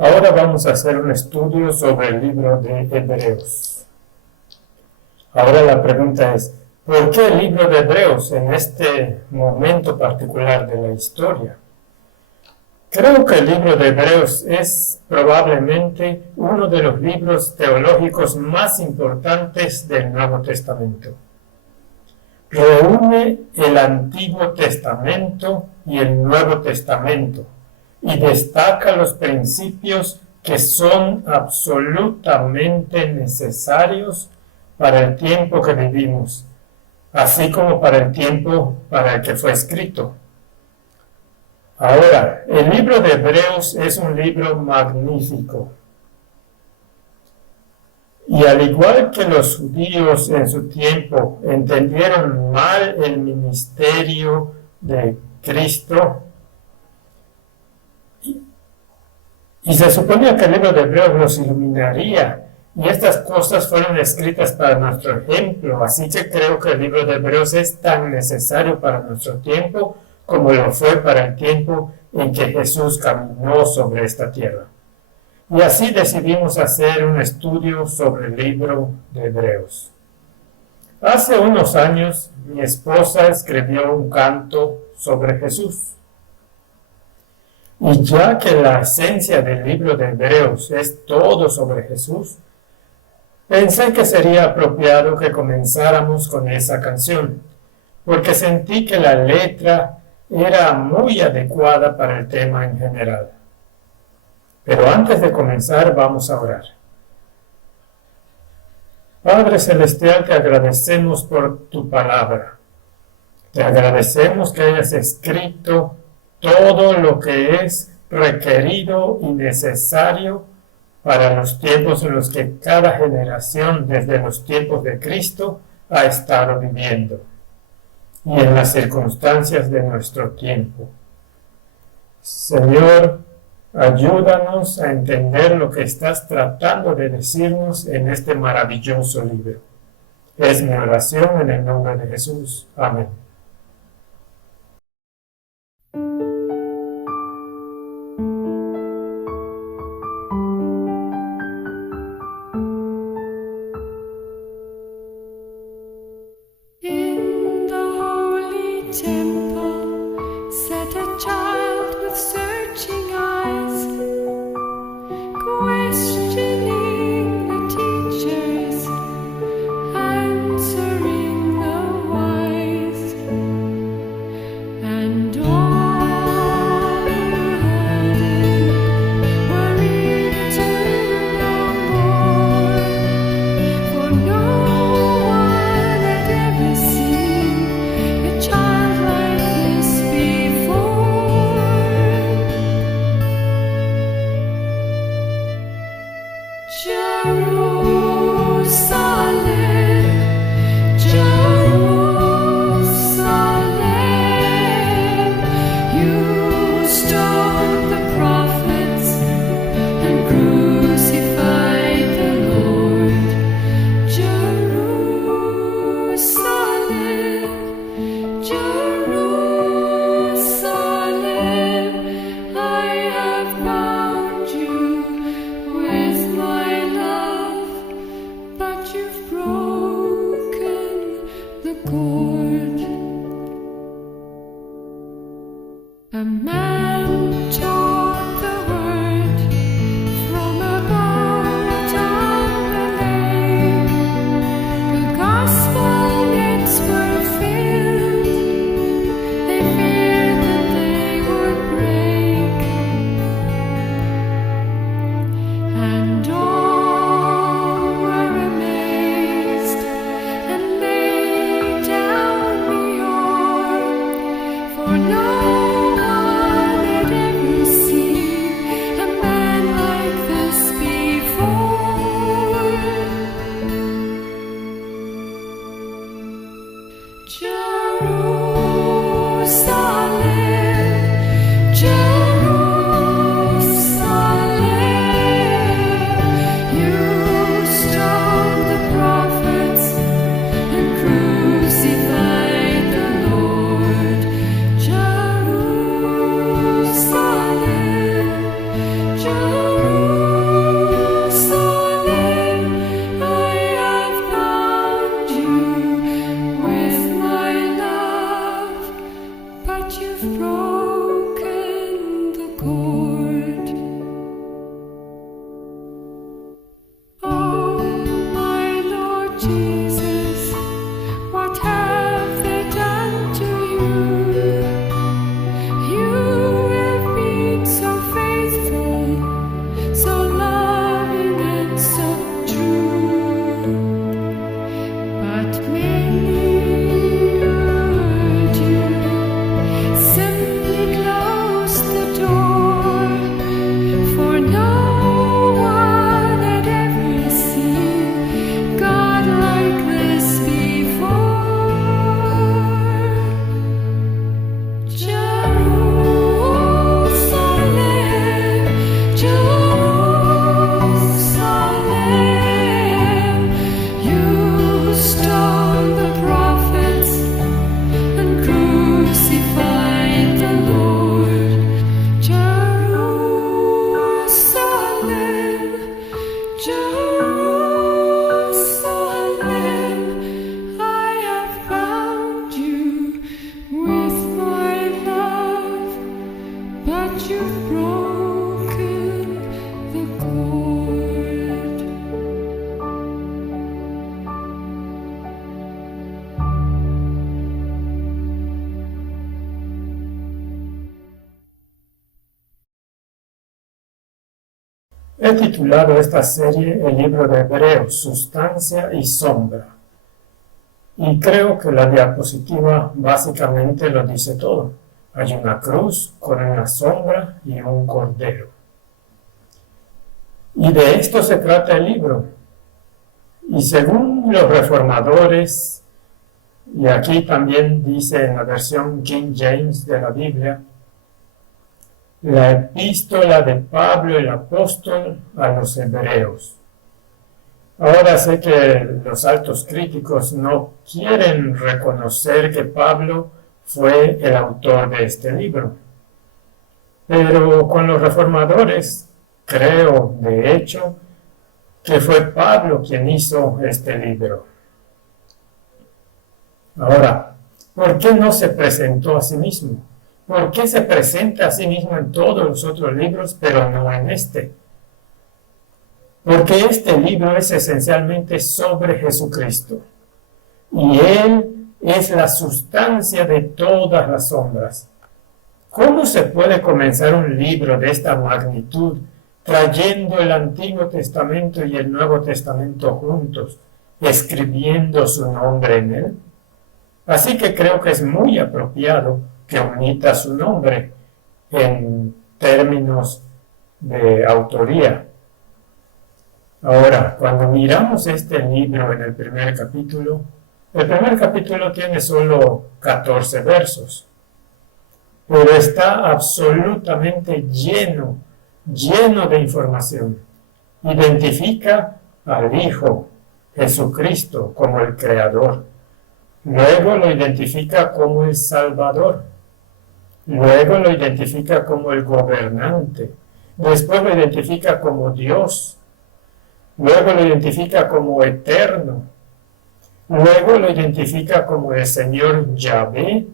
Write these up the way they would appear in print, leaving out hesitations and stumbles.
Ahora vamos a hacer un estudio sobre el libro de Hebreos. Ahora la pregunta es, ¿por qué el libro de Hebreos en este momento particular de la historia? Creo que el libro de Hebreos es probablemente uno de los libros teológicos más importantes del Nuevo Testamento. Reúne el Antiguo Testamento y el Nuevo Testamento y destaca los principios que son absolutamente necesarios para el tiempo que vivimos, así como para el tiempo para el que fue escrito. Ahora, el libro de Hebreos es un libro magnífico. Y al igual que los judíos en su tiempo entendieron mal el ministerio de Cristo, y se suponía que el libro de Hebreos nos iluminaría, y estas cosas fueron escritas para nuestro ejemplo, así que creo que el libro de Hebreos es tan necesario para nuestro tiempo como lo fue para el tiempo en que Jesús caminó sobre esta tierra. Y así decidimos hacer un estudio sobre el libro de Hebreos. Hace unos años mi esposa escribió un canto sobre Jesús. Y ya que la esencia del libro de Hebreos es todo sobre Jesús, pensé que sería apropiado que comenzáramos con esa canción, porque sentí que la letra era muy adecuada para el tema en general. Pero antes de comenzar, vamos a orar. Padre Celestial, te agradecemos por tu palabra. Te agradecemos que hayas escrito todo lo que es requerido y necesario para los tiempos en los que cada generación desde los tiempos de Cristo ha estado viviendo y en las circunstancias de nuestro tiempo. Señor, ayúdanos a entender lo que estás tratando de decirnos en este maravilloso libro. Es mi oración en el nombre de Jesús. Amén. No one had ever seen a child like A man taught the word from a boat on the lake. The gospel nets were filled. They feared that they would break. And all were amazed and laid down the oar, for no one had ever seen a man like this before. Jerusalem, Jerusalem, you stoned the prophets and crucified the Lord. Jerusalem, Jerusalem, I have bound you with my love, but you've broken the cord. Oh, my Lord Jesus, what have they done to you? You have been so faithful, so loving and so true. But many heard you, simply close the door, for no one had ever seen God like this before. Jerusalem, Jerusalem, you stoned the prophets and crucified the Lord. Jerusalem, Jerusalem, I have bound you with my love, but you've broken the cord. He titulado esta serie el libro de Hebreos, Sustancia y Sombra. Y creo que la diapositiva básicamente lo dice todo. Hay una cruz con una sombra y un cordero. Y de esto se trata el libro. Y según los reformadores, y aquí también dice en la versión King James de la Biblia, la epístola de Pablo el apóstol a los hebreos. Ahora sé que los altos críticos no quieren reconocer que Pablo fue el autor de este libro, pero con los reformadores creo, de hecho, que fue Pablo quien hizo este libro. Ahora, ¿por qué no se presentó a sí mismo? ¿Por qué se presenta a sí mismo en todos los otros libros, pero no en este? Porque este libro es esencialmente sobre Jesucristo. Y Él es la sustancia de todas las sombras. ¿Cómo se puede comenzar un libro de esta magnitud trayendo el Antiguo Testamento y el Nuevo Testamento juntos, escribiendo su nombre en él? Así que creo que es muy apropiado que omita su nombre en términos de autoría. Ahora, cuando miramos este libro en el primer capítulo tiene solo 14 versos, pero está absolutamente lleno de información. Identifica al Hijo, Jesucristo, como el Creador. Luego lo identifica como el Salvador. Luego lo identifica como el gobernante. Después lo identifica como Dios. Luego lo identifica como eterno. Luego lo identifica como el Señor Yahvé.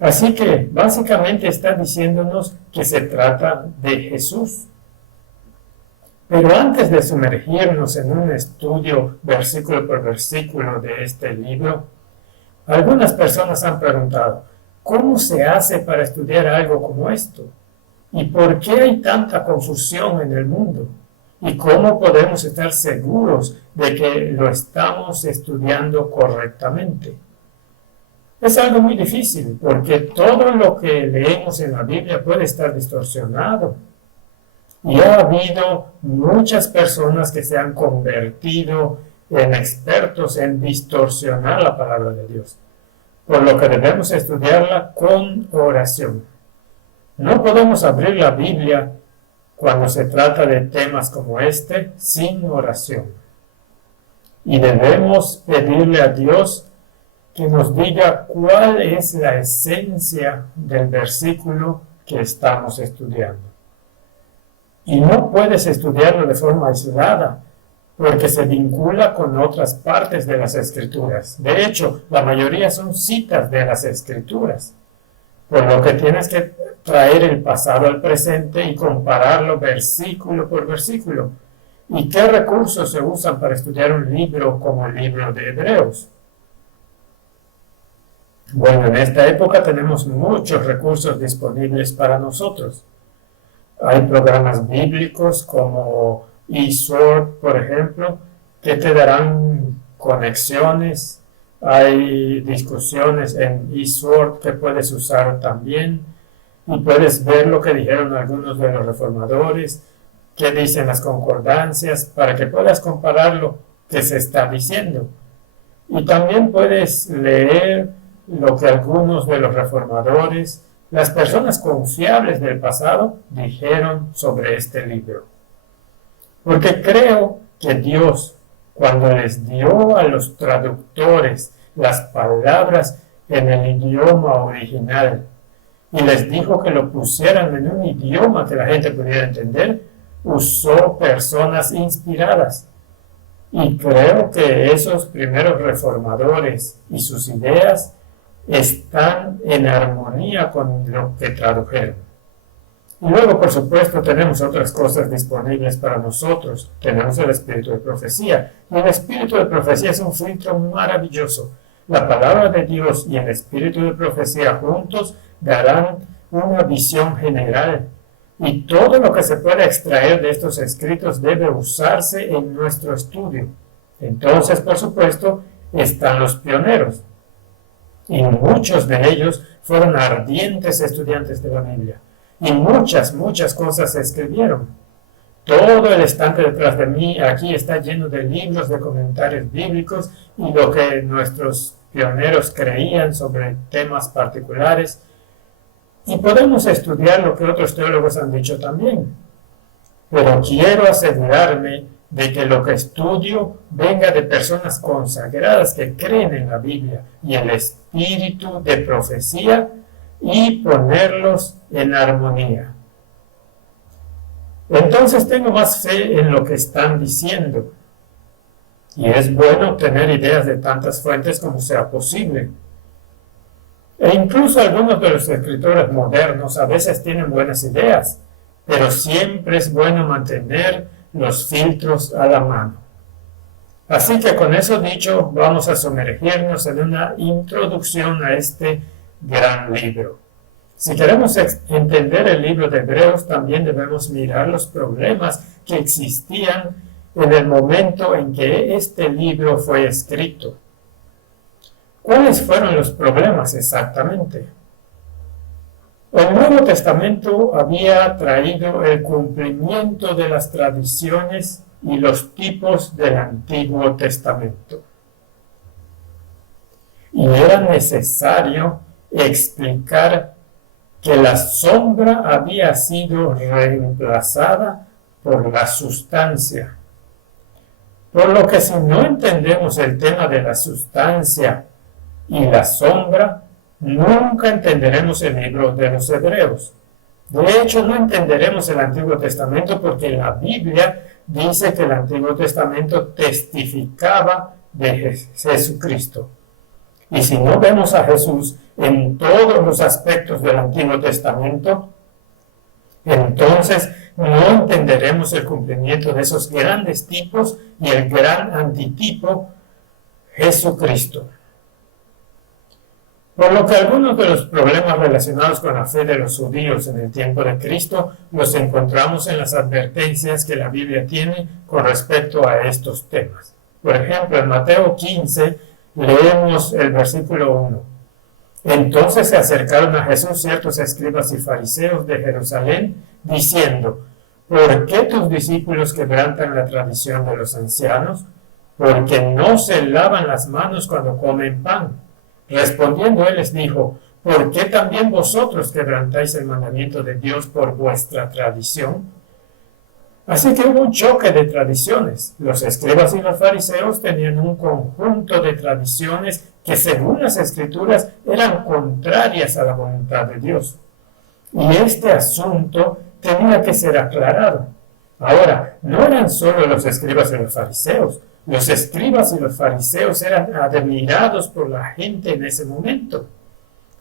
Así que básicamente está diciéndonos que se trata de Jesús. Pero antes de sumergirnos en un estudio versículo por versículo de este libro, algunas personas han preguntado, ¿cómo se hace para estudiar algo como esto? ¿Y por qué hay tanta confusión en el mundo? ¿Y cómo podemos estar seguros de que lo estamos estudiando correctamente? Es algo muy difícil, porque todo lo que leemos en la Biblia puede estar distorsionado. Y ha habido muchas personas que se han convertido en expertos en distorsionar la palabra de Dios, por lo que debemos estudiarla con oración. No podemos abrir la Biblia cuando se trata de temas como este sin oración. Y debemos pedirle a Dios que nos diga cuál es la esencia del versículo que estamos estudiando. Y no puedes estudiarlo de forma aislada, porque se vincula con otras partes de las Escrituras. De hecho, la mayoría son citas de las Escrituras, por lo que tienes que traer el pasado al presente y compararlo versículo por versículo. ¿Y qué recursos se usan para estudiar un libro como el libro de Hebreos? Bueno, en esta época tenemos muchos recursos disponibles para nosotros. Hay programas bíblicos como eSword, por ejemplo, que te darán conexiones. Hay discusiones en eSword que puedes usar también y puedes ver lo que dijeron algunos de los reformadores, qué dicen las concordancias, para que puedas comparar lo que se está diciendo. Y también puedes leer lo que algunos de los reformadores, las personas confiables del pasado, dijeron sobre este libro. Porque creo que Dios, cuando les dio a los traductores las palabras en el idioma original y les dijo que lo pusieran en un idioma que la gente pudiera entender, usó personas inspiradas. Y creo que esos primeros reformadores y sus ideas están en armonía con lo que tradujeron. Y luego, por supuesto, tenemos otras cosas disponibles para nosotros. Tenemos el espíritu de profecía. Y el espíritu de profecía es un filtro maravilloso. La palabra de Dios y el espíritu de profecía juntos darán una visión general. Y todo lo que se pueda extraer de estos escritos debe usarse en nuestro estudio. Entonces, por supuesto, están los pioneros. Y muchos de ellos fueron ardientes estudiantes de la Biblia. Y muchas cosas se escribieron. Todo el estante detrás de mí aquí está lleno de libros, de comentarios bíblicos y lo que nuestros pioneros creían sobre temas particulares. Y podemos estudiar lo que otros teólogos han dicho también. Pero quiero asegurarme de que lo que estudio venga de personas consagradas que creen en la Biblia y el espíritu de profecía y ponerlos en armonía. Entonces tengo más fe en lo que están diciendo. Y es bueno tener ideas de tantas fuentes como sea posible. E incluso algunos de los escritores modernos a veces tienen buenas ideas, pero siempre es bueno mantener los filtros a la mano. Así que con eso dicho, vamos a sumergirnos en una introducción a este gran libro. Si queremos entender el libro de Hebreos, también debemos mirar los problemas que existían en el momento en que este libro fue escrito. ¿Cuáles fueron los problemas exactamente? El Nuevo Testamento había traído el cumplimiento de las tradiciones y los tipos del Antiguo Testamento. Y era necesario explicar que la sombra había sido reemplazada por la sustancia. Por lo que si no entendemos el tema de la sustancia y la sombra, nunca entenderemos el libro de los Hebreos. De hecho, no entenderemos el Antiguo Testamento porque la Biblia dice que el Antiguo Testamento testificaba de Jesucristo. Y si no vemos a Jesús en todos los aspectos del Antiguo Testamento, entonces no entenderemos el cumplimiento de esos grandes tipos y el gran antitipo, Jesucristo. Por lo que algunos de los problemas relacionados con la fe de los judíos en el tiempo de Cristo los encontramos en las advertencias que la Biblia tiene con respecto a estos temas. Por ejemplo, en Mateo 15 leemos el versículo 1. Entonces se acercaron a Jesús ciertos escribas y fariseos de Jerusalén, diciendo: ¿por qué tus discípulos quebrantan la tradición de los ancianos? Porque no se lavan las manos cuando comen pan. Respondiendo él les dijo: ¿por qué también vosotros quebrantáis el mandamiento de Dios por vuestra tradición? Así que hubo un choque de tradiciones. Los escribas y los fariseos tenían un conjunto de tradiciones que, según las Escrituras, eran contrarias a la voluntad de Dios. Y este asunto tenía que ser aclarado. Ahora, no eran solo los escribas y los fariseos. Los escribas y los fariseos eran admirados por la gente en ese momento.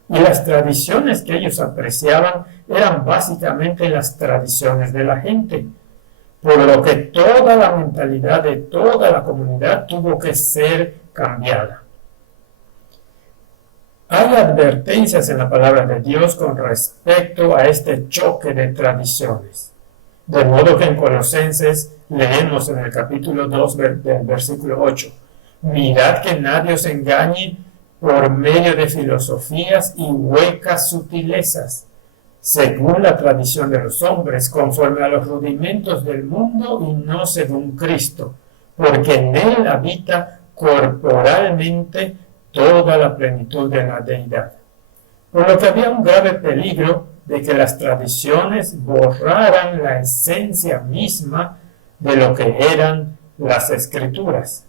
Y las tradiciones que ellos apreciaban eran básicamente las tradiciones de la gente. Por lo que toda la mentalidad de toda la comunidad tuvo que ser cambiada. Hay advertencias en la palabra de Dios con respecto a este choque de tradiciones. De modo que en Colosenses leemos en el capítulo 2 del versículo 8: mirad que nadie os engañe por medio de filosofías y huecas sutilezas, según la tradición de los hombres, conforme a los rudimentos del mundo y no según Cristo, porque en él habita corporalmente toda la plenitud de la deidad. Por lo que había un grave peligro de que las tradiciones borraran la esencia misma de lo que eran las Escrituras.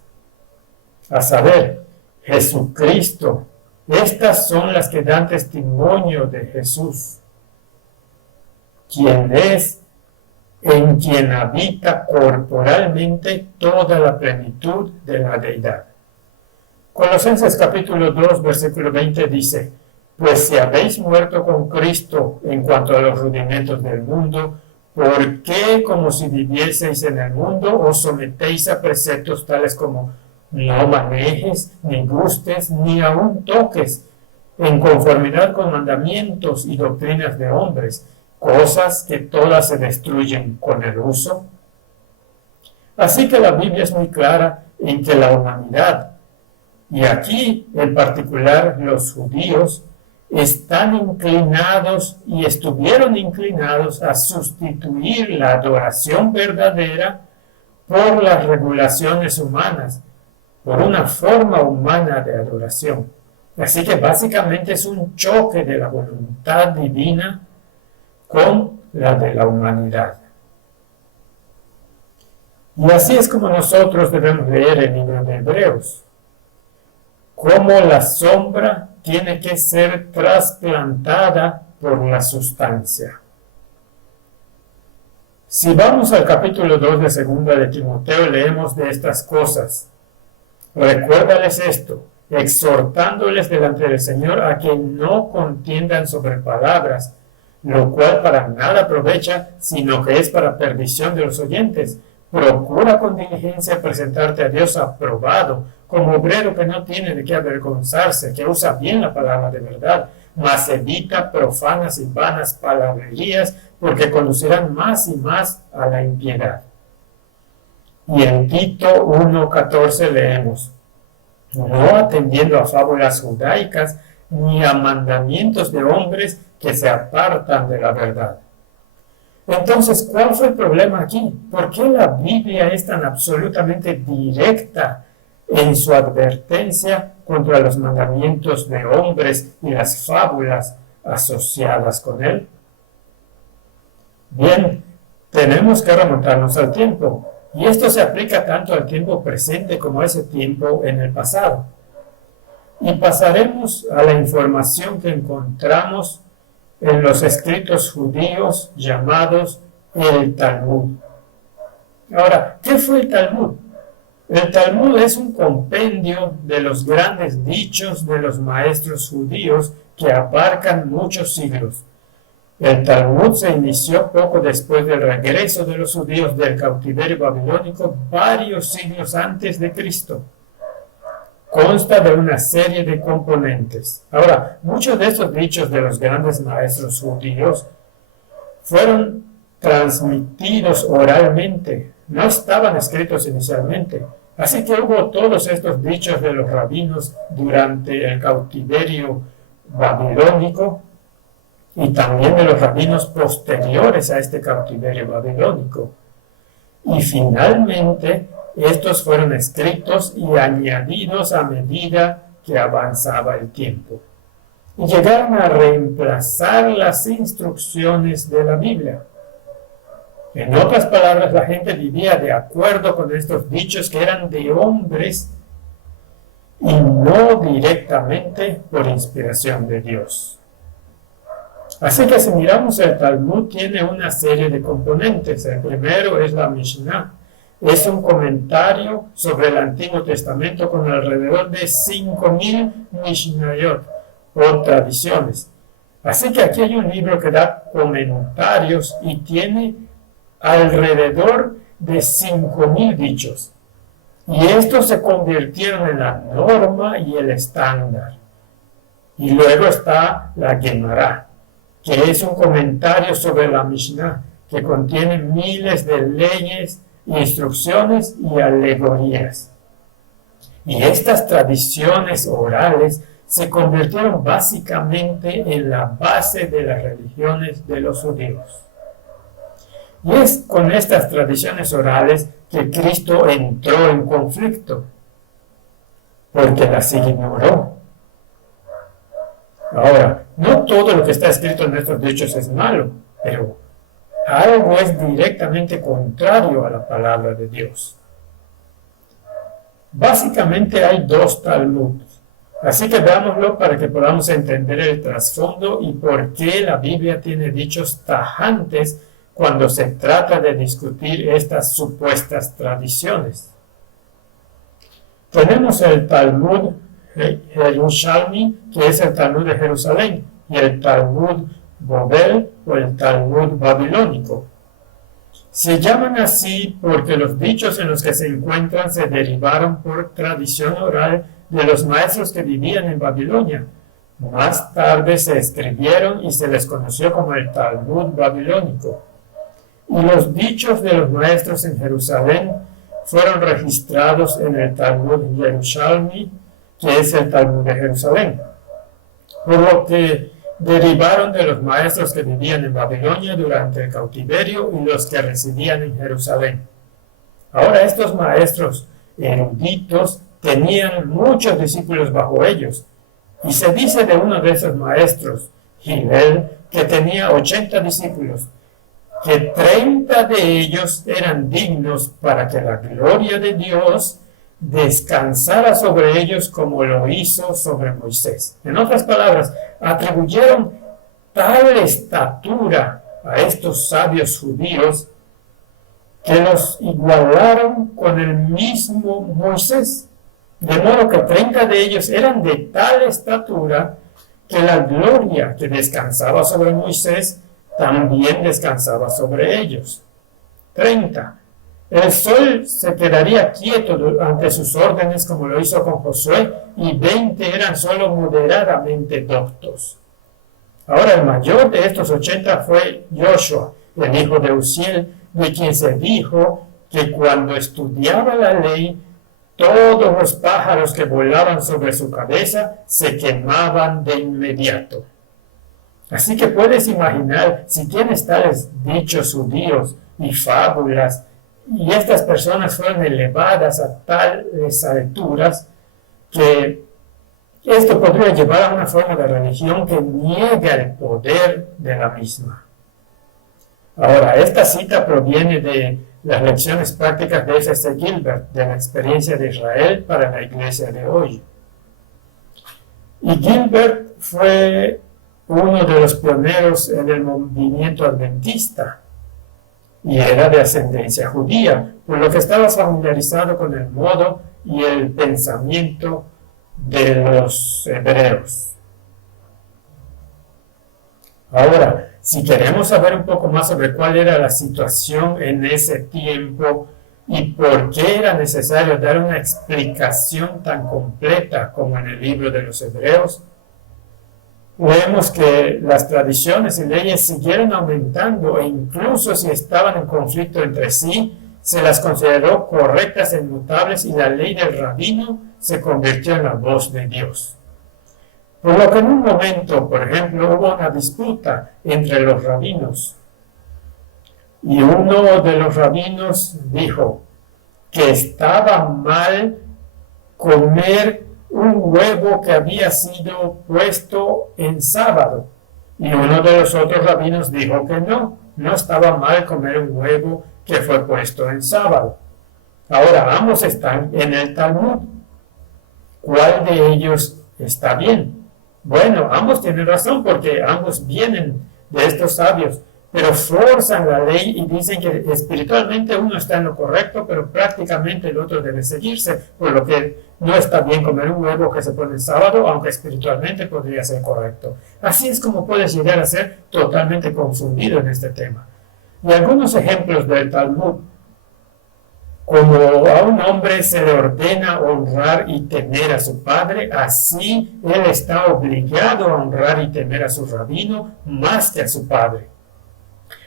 A saber, Jesucristo. Estas son las que dan testimonio de Jesús, quien es, en quien habita corporalmente toda la plenitud de la deidad. Colosenses capítulo 2, versículo 20 dice: pues si habéis muerto con Cristo en cuanto a los rudimentos del mundo, ¿por qué, como si vivieseis en el mundo, os sometéis a preceptos tales como no manejes, ni gustes, ni aun toques, en conformidad con mandamientos y doctrinas de hombres, cosas que todas se destruyen con el uso? Así que la Biblia es muy clara en que la humanidad, y aquí en particular los judíos, están inclinados y estuvieron inclinados a sustituir la adoración verdadera por las regulaciones humanas, por una forma humana de adoración. Así que básicamente es un choque de la voluntad divina con la de la humanidad. Y así es como nosotros debemos leer el libro de Hebreos. Cómo la sombra tiene que ser trasplantada por la sustancia. Si vamos al capítulo 2 de segunda de Timoteo, leemos de estas cosas. Recuérdales esto, exhortándoles delante del Señor a que no contiendan sobre palabras, lo cual para nada aprovecha, sino que es para perdición de los oyentes. Procura con diligencia presentarte a Dios aprobado, como obrero que no tiene de qué avergonzarse, que usa bien la palabra de verdad, mas evita profanas y vanas palabrerías, porque conducirán más y más a la impiedad. Y en Tito 1:14 leemos: no atendiendo a fábulas judaicas, ni a mandamientos de hombres que se apartan de la verdad. Entonces, ¿cuál fue el problema aquí? ¿Por qué la Biblia es tan absolutamente directa en su advertencia contra los mandamientos de hombres y las fábulas asociadas con él? Bien, tenemos que remontarnos al tiempo, y esto se aplica tanto al tiempo presente como a ese tiempo en el pasado. Y pasaremos a la información que encontramos en los escritos judíos llamados el Talmud. Ahora, ¿qué fue el Talmud? El Talmud es un compendio de los grandes dichos de los maestros judíos que abarcan muchos siglos. El Talmud se inició poco después del regreso de los judíos del cautiverio babilónico, varios siglos antes de Cristo. Consta de una serie de componentes. Ahora, muchos de estos dichos de los grandes maestros judíos fueron transmitidos oralmente, no estaban escritos inicialmente. Así que hubo todos estos dichos de los rabinos durante el cautiverio babilónico y también de los rabinos posteriores a este cautiverio babilónico. Y finalmente, estos fueron escritos y añadidos a medida que avanzaba el tiempo. Y llegaron a reemplazar las instrucciones de la Biblia. En otras palabras, la gente vivía de acuerdo con estos dichos que eran de hombres y no directamente por inspiración de Dios. Así que si miramos el Talmud, tiene una serie de componentes. El primero es la Mishnah. Es un comentario sobre el Antiguo Testamento con alrededor de 5.000 Mishnayot o tradiciones. Así que aquí hay un libro que da comentarios y tiene alrededor de 5.000 dichos. Y estos se convirtieron en la norma y el estándar. Y luego está la Gemara, que es un comentario sobre la Mishnah, que contiene miles de leyes, instrucciones y alegorías. Y estas tradiciones orales se convirtieron básicamente en la base de las religiones de los judíos. Y es con estas tradiciones orales que Cristo entró en conflicto, porque las ignoró. Ahora, no todo lo que está escrito en estos dichos es malo, pero algo es directamente contrario a la palabra de Dios. Básicamente hay dos Talmuds, así que veámoslo para que podamos entender el trasfondo y por qué la Biblia tiene dichos tajantes cuando se trata de discutir estas supuestas tradiciones. Tenemos el Talmud Yerushalmi, que es el Talmud de Jerusalén, y el Talmud Bobel o el Talmud babilónico. Se llaman así porque los dichos en los que se encuentran se derivaron por tradición oral de los maestros que vivían en Babilonia. Más tarde se escribieron y se les conoció como el Talmud babilónico. Y los dichos de los maestros en Jerusalén fueron registrados en el Talmud Yerushalmi, que es el Talmud de Jerusalén. Por lo que derivaron de los maestros que vivían en Babilonia durante el cautiverio y los que residían en Jerusalén. Ahora estos maestros eruditos tenían muchos discípulos bajo ellos, y se dice de uno de esos maestros, Hillel, que tenía 80 discípulos, que 30 de ellos eran dignos para que la gloria de Dios descansara sobre ellos como lo hizo sobre Moisés. En otras palabras, atribuyeron tal estatura a estos sabios judíos que los igualaron con el mismo Moisés. De modo que 30 de ellos eran de tal estatura que la gloria que descansaba sobre Moisés también descansaba sobre ellos. 30. El sol se quedaría quieto ante sus órdenes como lo hizo con Josué, y 20 eran solo moderadamente doctos. Ahora el mayor de estos 80 fue Joshua, el hijo de Uziel, de quien se dijo que cuando estudiaba la ley, todos los pájaros que volaban sobre su cabeza se quemaban de inmediato. Así que puedes imaginar, si tienes tales dichos judíos y fábulas, y estas personas fueron elevadas a tales alturas, que esto podría llevar a una forma de religión que niega el poder de la misma. Ahora, esta cita proviene de las lecciones prácticas de F.C. Gilbert, de la experiencia de Israel para la iglesia de hoy. Y Gilbert fue uno de los pioneros en el movimiento adventista. y era de ascendencia judía, por lo que estaba familiarizado con el modo y el pensamiento de los hebreos. Ahora, si queremos saber un poco más sobre cuál era la situación en ese tiempo y por qué era necesario dar una explicación tan completa como en el libro de los Hebreos, vemos que las tradiciones y leyes siguieron aumentando e incluso si estaban en conflicto entre sí, se las consideró correctas e inmutables y la ley del rabino se convirtió en la voz de Dios. Por lo que en un momento, por ejemplo, hubo una disputa entre los rabinos y uno de los rabinos dijo que estaba mal comer un huevo que había sido puesto en sábado. Y uno de los otros rabinos dijo que no estaba mal comer un huevo que fue puesto en sábado. Ahora ambos están en el Talmud. ¿Cuál de ellos está bien? Bueno, ambos tienen razón porque ambos vienen de estos sabios, pero forzan la ley y dicen que espiritualmente uno está en lo correcto, pero prácticamente el otro debe seguirse, por lo que no está bien comer un huevo que se pone el sábado, aunque espiritualmente podría ser correcto. Así es como puedes llegar a ser totalmente confundido en este tema. Y algunos ejemplos del Talmud: como a un hombre se le ordena honrar y temer a su padre, así él está obligado a honrar y temer a su rabino más que a su padre.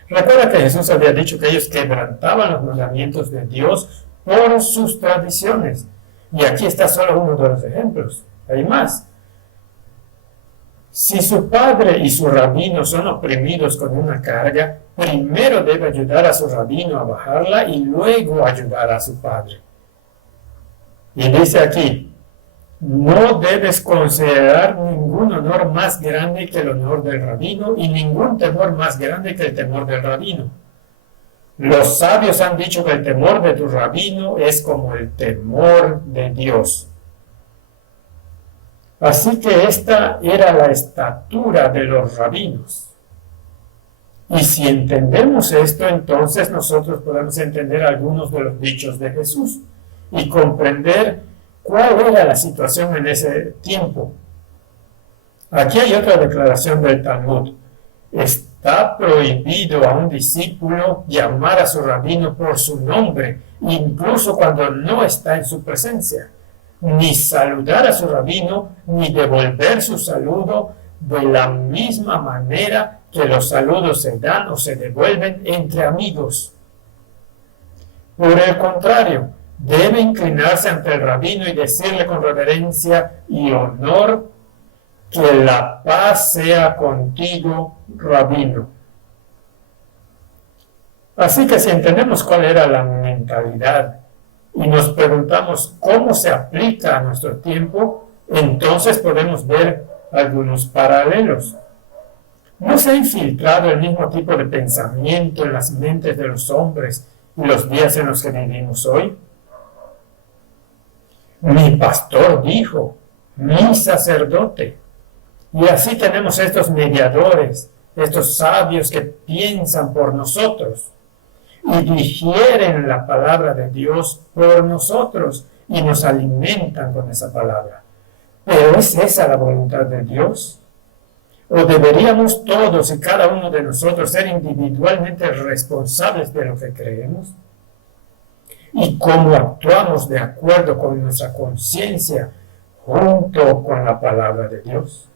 Recuerda que Jesús había dicho que ellos quebrantaban los mandamientos de Dios por sus tradiciones. Y aquí está solo uno de los ejemplos. Hay más. Si su padre y su rabino son oprimidos con una carga, primero debe ayudar a su rabino a bajarla y luego ayudar a su padre. Y dice aquí: no debes considerar ningún honor más grande que el honor del rabino y ningún temor más grande que el temor del rabino. Los sabios han dicho que el temor de tu rabino es como el temor de Dios. Así que esta era la estatura de los rabinos. Y si entendemos esto, entonces nosotros podemos entender algunos de los dichos de Jesús y comprender cuál era la situación en ese tiempo. Aquí hay otra declaración del Talmud. Está prohibido a un discípulo llamar a su rabino por su nombre, incluso cuando no está en su presencia, ni saludar a su rabino, ni devolver su saludo de la misma manera que los saludos se dan o se devuelven entre amigos. Por el contrario, debe inclinarse ante el rabino y decirle con reverencia y honor: que la paz sea contigo, rabino. Así que si entendemos cuál era la mentalidad y nos preguntamos cómo se aplica a nuestro tiempo, entonces podemos ver algunos paralelos. ¿No se ha infiltrado el mismo tipo de pensamiento en las mentes de los hombres y los días en los que vivimos hoy? Mi pastor dijo, mi sacerdote. Y así tenemos estos mediadores, estos sabios que piensan por nosotros y digieren la palabra de Dios por nosotros y nos alimentan con esa palabra. ¿Pero es esa la voluntad de Dios? ¿O deberíamos todos y cada uno de nosotros ser individualmente responsables de lo que creemos? ¿Y cómo actuamos de acuerdo con nuestra conciencia junto con la palabra de Dios?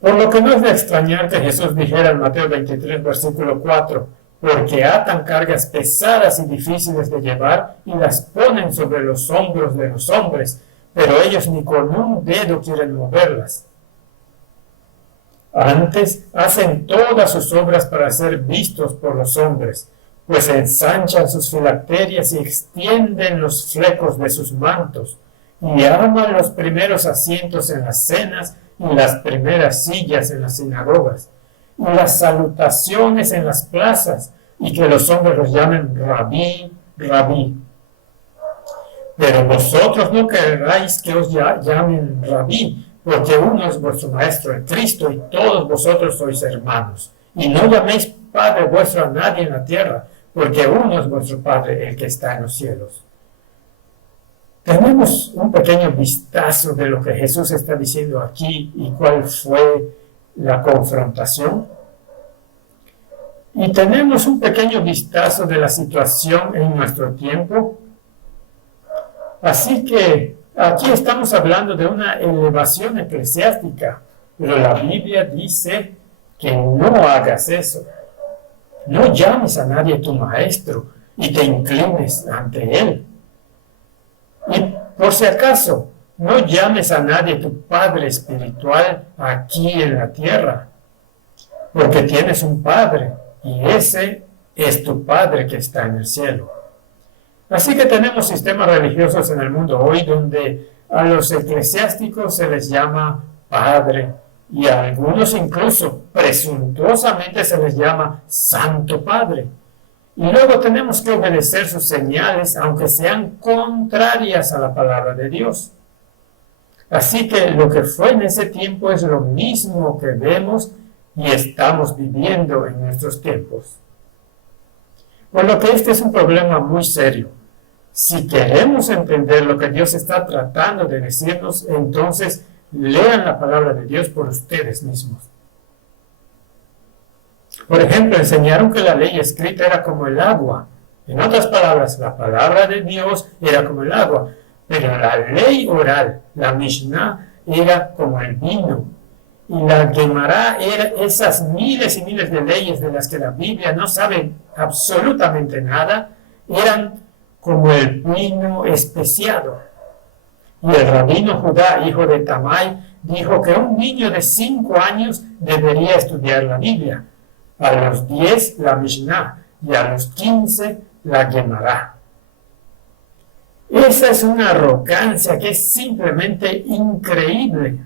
Por lo que no es de extrañar que Jesús dijera en Mateo 23, versículo 4, porque atan cargas pesadas y difíciles de llevar y las ponen sobre los hombros de los hombres, pero ellos ni con un dedo quieren moverlas. Antes hacen todas sus obras para ser vistos por los hombres, pues ensanchan sus filacterias y extienden los flecos de sus mantos, y aman los primeros asientos en las cenas y las primeras sillas en las sinagogas, y las salutaciones en las plazas, y que los hombres los llamen rabí, rabí. Pero vosotros no queráis que os llamen rabí, porque uno es vuestro maestro, el Cristo, y todos vosotros sois hermanos. Y no llaméis Padre vuestro a nadie en la tierra, porque uno es vuestro Padre, el que está en los cielos. Tenemos un pequeño vistazo de lo que Jesús está diciendo aquí y cuál fue la confrontación. Y tenemos un pequeño vistazo de la situación en nuestro tiempo. Así que aquí estamos hablando de una elevación eclesiástica, pero la Biblia dice que no hagas eso. No llames a nadie tu maestro y te inclines ante él. Y por si acaso, no llames a nadie tu padre espiritual aquí en la tierra, porque tienes un padre y ese es tu padre que está en el cielo. Así que tenemos sistemas religiosos en el mundo hoy donde a los eclesiásticos se les llama padre y a algunos incluso presuntuosamente se les llama Santo Padre. Y luego tenemos que obedecer sus señales aunque sean contrarias a la palabra de Dios. Así que lo que fue en ese tiempo es lo mismo que vemos y estamos viviendo en nuestros tiempos. Por lo que este es un problema muy serio. Si queremos entender lo que Dios está tratando de decirnos, entonces lean la palabra de Dios por ustedes mismos. Por ejemplo, enseñaron que la ley escrita era como el agua. En otras palabras, la palabra de Dios era como el agua, pero la ley oral, la Mishnah, era como el vino. Y la Gemara era esas miles y miles de leyes de las que la Biblia no sabe absolutamente nada, eran como el vino especiado. Y el rabino Judá, hijo de Tamai, dijo que un niño de 5 años debería estudiar la Biblia. A los 10 la Mishnah y a los 15 la Gemara. Esa es una arrogancia que es simplemente increíble.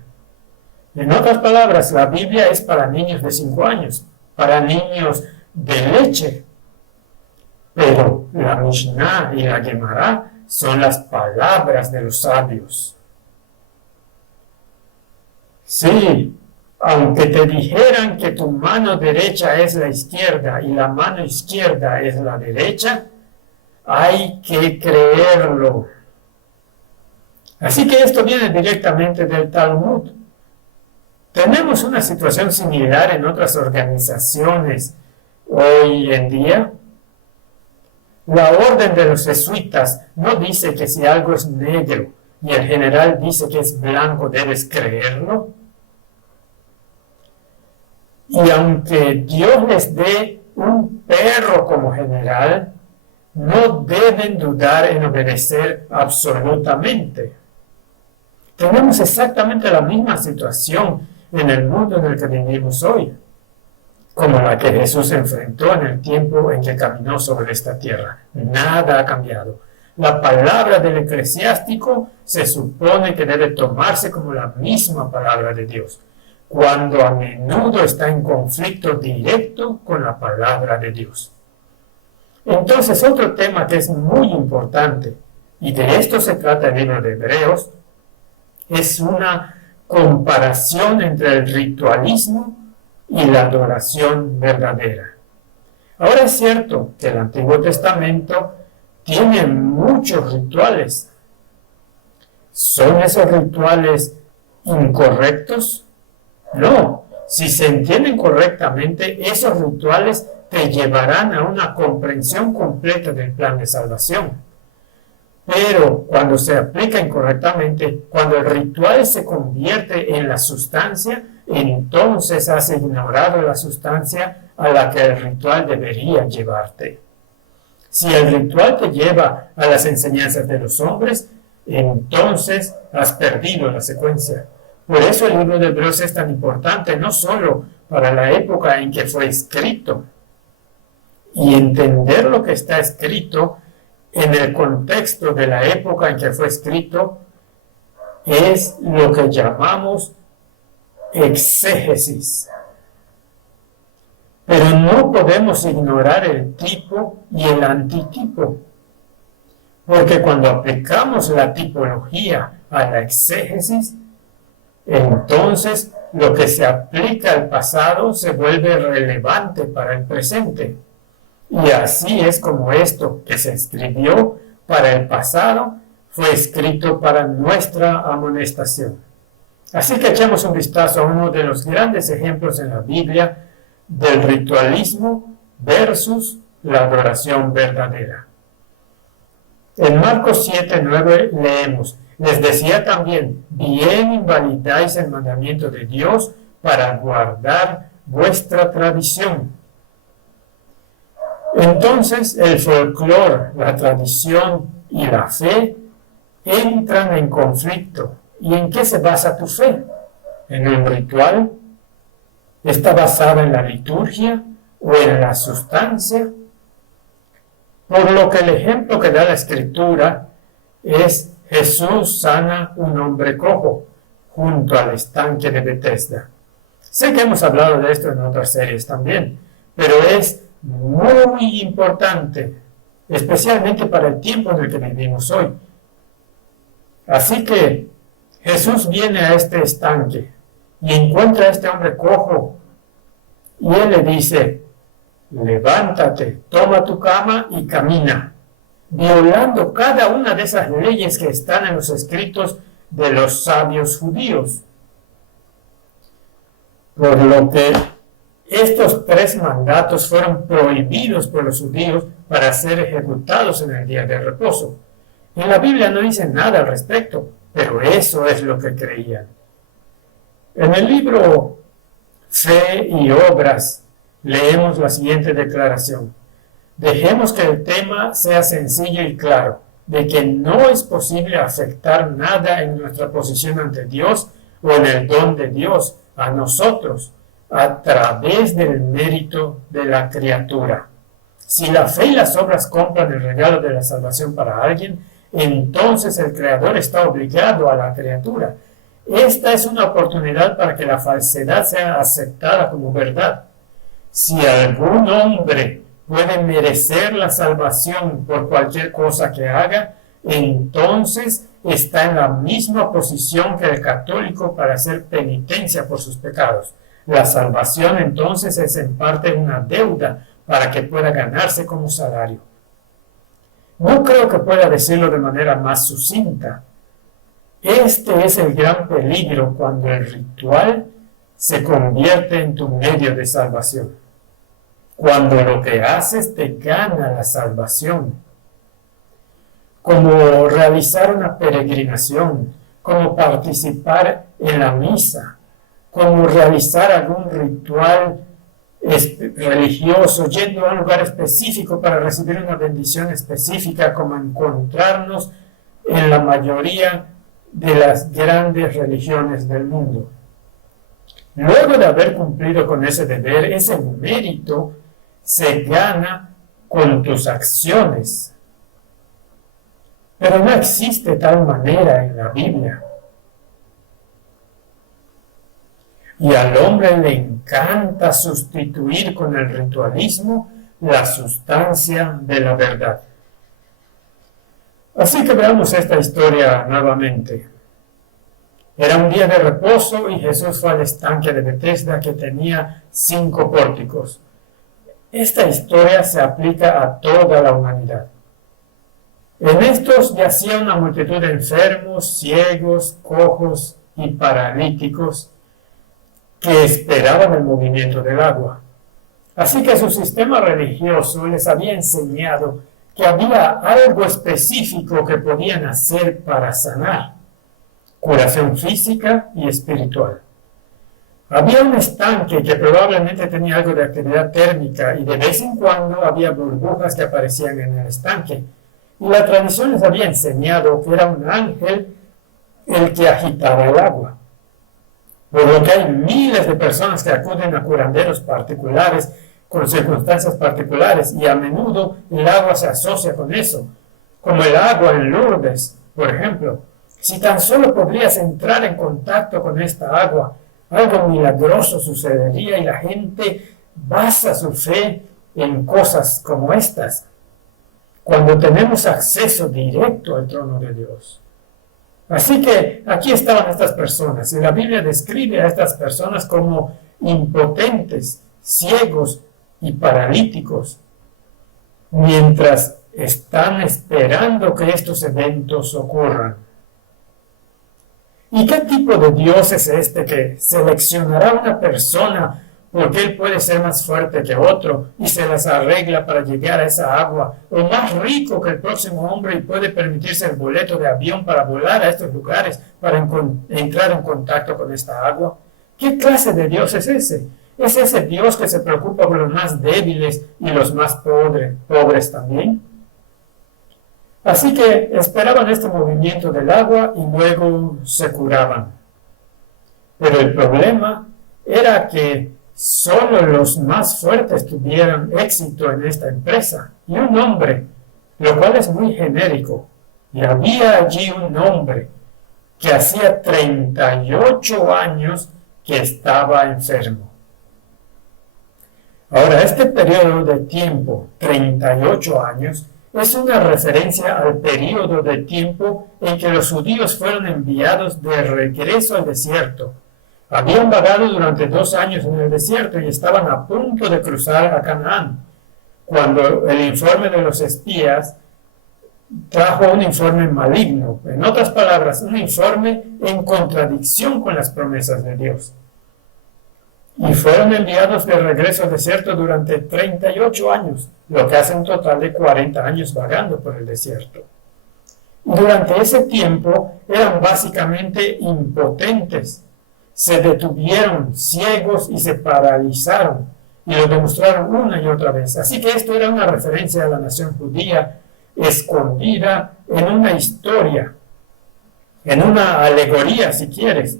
En otras palabras, la Biblia es para niños de 5 años, para niños de leche. Pero la Mishnah y la Gemara son las palabras de los sabios. Sí, aunque te dijeran que tu mano derecha es la izquierda y la mano izquierda es la derecha, hay que creerlo. Así que esto viene directamente del Talmud. Tenemos una situación similar en otras organizaciones hoy en día. La orden de los jesuitas no dice que si algo es negro y el general dice que es blanco, debes creerlo. Y aunque Dios les dé un perro como general, no deben dudar en obedecer absolutamente. Tenemos exactamente la misma situación en el mundo en el que vivimos hoy, como la que Jesús enfrentó en el tiempo en que caminó sobre esta tierra. Nada ha cambiado. La palabra del eclesiástico se supone que debe tomarse como la misma palabra de Dios, cuando a menudo está en conflicto directo con la palabra de Dios. Entonces, otro tema que es muy importante, y de esto se trata el libro de Hebreos, es una comparación entre el ritualismo y la adoración verdadera. Ahora es cierto que el Antiguo Testamento tiene muchos rituales. ¿Son esos rituales incorrectos? No. Si se entienden correctamente, esos rituales te llevarán a una comprensión completa del plan de salvación. Pero cuando se aplica incorrectamente, cuando el ritual se convierte en la sustancia, entonces has ignorado la sustancia a la que el ritual debería llevarte. Si el ritual te lleva a las enseñanzas de los hombres, entonces has perdido la secuencia. Por eso el libro de Hebreos es tan importante, no solo para la época en que fue escrito, y entender lo que está escrito en el contexto de la época en que fue escrito es lo que llamamos exégesis. Pero no podemos ignorar el tipo y el antitipo, porque cuando aplicamos la tipología a la exégesis, entonces lo que se aplica al pasado se vuelve relevante para el presente. Y así es como esto que se escribió para el pasado fue escrito para nuestra amonestación. Así que echemos un vistazo a uno de los grandes ejemplos en la Biblia del ritualismo versus la adoración verdadera. En Marcos 7:9 leemos: les decía también, bien invalidáis el mandamiento de Dios para guardar vuestra tradición. Entonces el folclore, la tradición y la fe entran en conflicto. ¿Y en qué se basa tu fe? ¿En un ritual? ¿Está basada en la liturgia o en la sustancia? Por lo que el ejemplo que da la Escritura es Jesús sana un hombre cojo junto al estanque de Betesda. Sé que hemos hablado de esto en otras series también, pero es muy importante, especialmente para el tiempo en el que vivimos hoy. Así que Jesús viene a este estanque y encuentra a este hombre cojo y él le dice: levántate, toma tu cama y camina, violando cada una de esas leyes que están en los escritos de los sabios judíos. Por lo que estos 3 mandatos fueron prohibidos por los judíos para ser ejecutados en el día de reposo. En la Biblia no dice nada al respecto, pero eso es lo que creían. En el libro Fe y Obras leemos la siguiente declaración: dejemos que el tema sea sencillo y claro, de que no es posible afectar nada en nuestra posición ante Dios o en el don de Dios a nosotros a través del mérito de la criatura. Si la fe y las obras compran el regalo de la salvación para alguien, entonces el Creador está obligado a la criatura. Esta es una oportunidad para que la falsedad sea aceptada como verdad. Si algún hombre puede merecer la salvación por cualquier cosa que haga, entonces está en la misma posición que el católico para hacer penitencia por sus pecados. La salvación entonces es en parte una deuda para que pueda ganarse como salario. No creo que pueda decirlo de manera más sucinta. Este es el gran peligro cuando el ritual se convierte en tu medio de salvación. Cuando lo que haces te gana la salvación. Como realizar una peregrinación, como participar en la misa, como realizar algún ritual religioso, yendo a un lugar específico para recibir una bendición específica, como encontrarnos en la mayoría de las grandes religiones del mundo. Luego de haber cumplido con ese deber, ese mérito se gana con tus acciones. Pero no existe tal manera en la Biblia. Y al hombre le encanta sustituir con el ritualismo la sustancia de la verdad. Así que veamos esta historia nuevamente. Era un día de reposo y Jesús fue al estanque de Betesda que tenía 5 pórticos. Esta historia se aplica a toda la humanidad. En estos yacía una multitud de enfermos, ciegos, cojos y paralíticos que esperaban el movimiento del agua. Así que su sistema religioso les había enseñado que había algo específico que podían hacer para sanar: curación física y espiritual. Había un estanque que probablemente tenía algo de actividad térmica y de vez en cuando había burbujas que aparecían en el estanque. Y la tradición les había enseñado que era un ángel el que agitaba el agua. Por lo que hay miles de personas que acuden a curanderos particulares con circunstancias particulares y a menudo el agua se asocia con eso, como el agua en Lourdes, por ejemplo. Si tan solo podrías entrar en contacto con esta agua, algo milagroso sucedería y la gente basa su fe en cosas como estas. Cuando tenemos acceso directo al trono de Dios. Así que aquí estaban estas personas, y la Biblia describe a estas personas como impotentes, ciegos y paralíticos, mientras están esperando que estos eventos ocurran. ¿Y qué tipo de Dios es este que seleccionará a una persona porque él puede ser más fuerte que otro y se las arregla para llegar a esa agua, o más rico que el próximo hombre y puede permitirse el boleto de avión para volar a estos lugares para entrar en contacto con esta agua? ¿Qué clase de Dios es ese? ¿Es ese Dios que se preocupa por los más débiles y los más pobres también? Así que esperaban este movimiento del agua y luego se curaban. Pero el problema era que solo los más fuertes tuvieron éxito en esta empresa. Y un hombre, lo cual es muy genérico, y había allí un hombre que hacía 38 años que estaba enfermo. Ahora, este periodo de tiempo, 38 años, es una referencia al periodo de tiempo en que los judíos fueron enviados de regreso al desierto. Habían vagado durante 2 años en el desierto y estaban a punto de cruzar a Canaán, cuando el informe de los espías trajo un informe maligno, en otras palabras, un informe en contradicción con las promesas de Dios. Y fueron enviados de regreso al desierto durante 38 años, lo que hace un total de 40 años vagando por el desierto. Durante ese tiempo eran básicamente impotentes, se detuvieron ciegos y se paralizaron, y lo demostraron una y otra vez. Así que esto era una referencia a la nación judía escondida en una historia, en una alegoría, si quieres.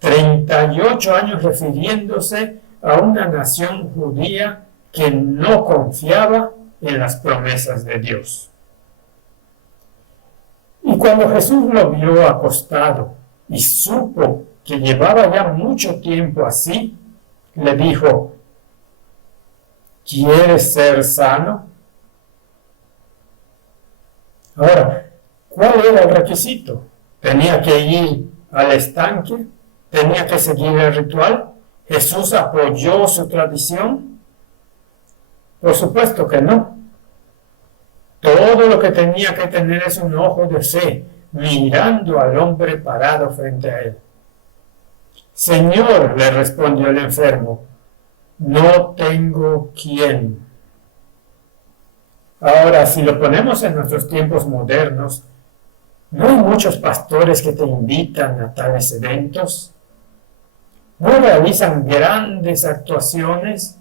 38 años refiriéndose a una nación judía que no confiaba en las promesas de Dios. Y cuando Jesús lo vio acostado y supo que llevaba ya mucho tiempo así, le dijo: ¿quieres ser sano? Ahora, ¿cuál era el requisito? ¿Tenía que ir al estanque? ¿Tenía que seguir el ritual? ¿Jesús apoyó su tradición? Por supuesto que no. Todo lo que tenía que tener es un ojo de fe, mirando al hombre parado frente a él. Señor, le respondió el enfermo, no tengo quien. Ahora, si lo ponemos en nuestros tiempos modernos, ¿no hay muchos pastores que te invitan a tales eventos? ¿No realizan grandes actuaciones?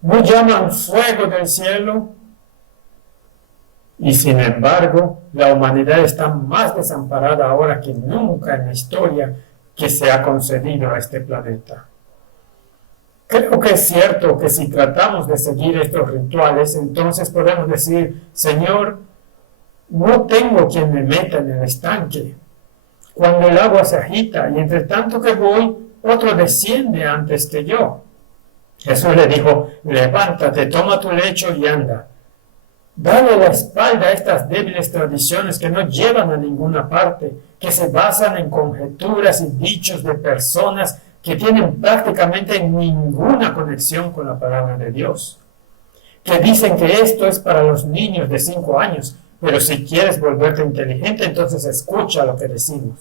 ¿No llaman fuego del cielo? Y sin embargo, la humanidad está más desamparada ahora que nunca en la historia que se ha concedido a este planeta. Creo que es cierto que si tratamos de seguir estos rituales, entonces podemos decir: Señor, no tengo quien me meta en el estanque cuando el agua se agita, y entre tanto que voy, otro desciende antes que yo. Jesús le dijo: levántate, toma tu lecho y anda. Dale la espalda a estas débiles tradiciones que no llevan a ninguna parte, que se basan en conjeturas y dichos de personas que tienen prácticamente ninguna conexión con la palabra de Dios, que dicen que esto es para los niños de 5 años, pero si quieres volverte inteligente, entonces escucha lo que decimos.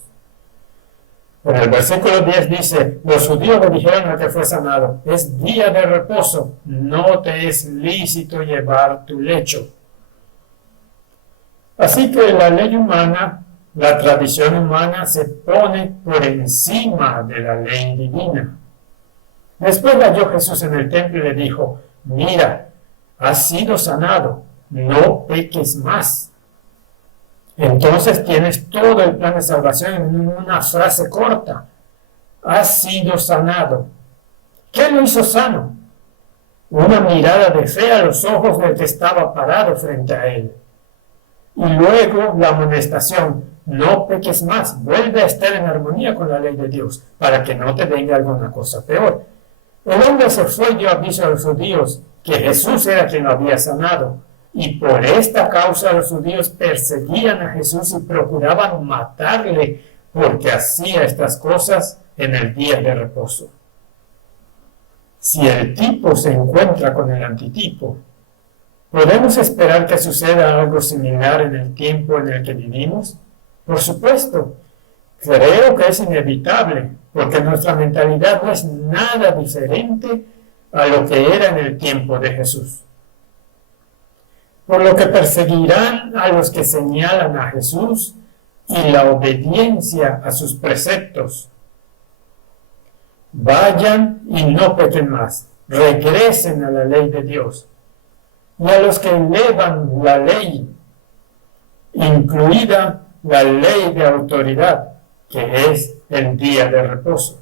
En el versículo 10 dice: los judíos le dijeron al que fue sanado: es día de reposo, no te es lícito llevar tu lecho. Así que la ley humana, la tradición humana, se pone por encima de la ley divina. Después la halló Jesús en el templo y le dijo: mira, has sido sanado, no peques más. Entonces tienes todo el plan de salvación en una frase corta: has sido sanado. ¿Qué lo hizo sano? Una mirada de fe a los ojos del que estaba parado frente a él. Y luego la amonestación: no peques más, vuelve a estar en armonía con la ley de Dios, para que no te venga alguna cosa peor. El hombre se fue y dio aviso a los judíos que Jesús era quien lo había sanado. y por esta causa los judíos perseguían a Jesús y procuraban matarle porque hacía estas cosas en el día de reposo. Si el tipo se encuentra con el antitipo, ¿podemos esperar que suceda algo similar en el tiempo en el que vivimos? Por supuesto, creo que es inevitable, porque nuestra mentalidad no es nada diferente a lo que era en el tiempo de Jesús. Por lo que perseguirán a los que señalan a Jesús y la obediencia a sus preceptos. Vayan y no pequen más, regresen a la ley de Dios. Y a los que elevan la ley, incluida la ley de autoridad, que es el día de reposo.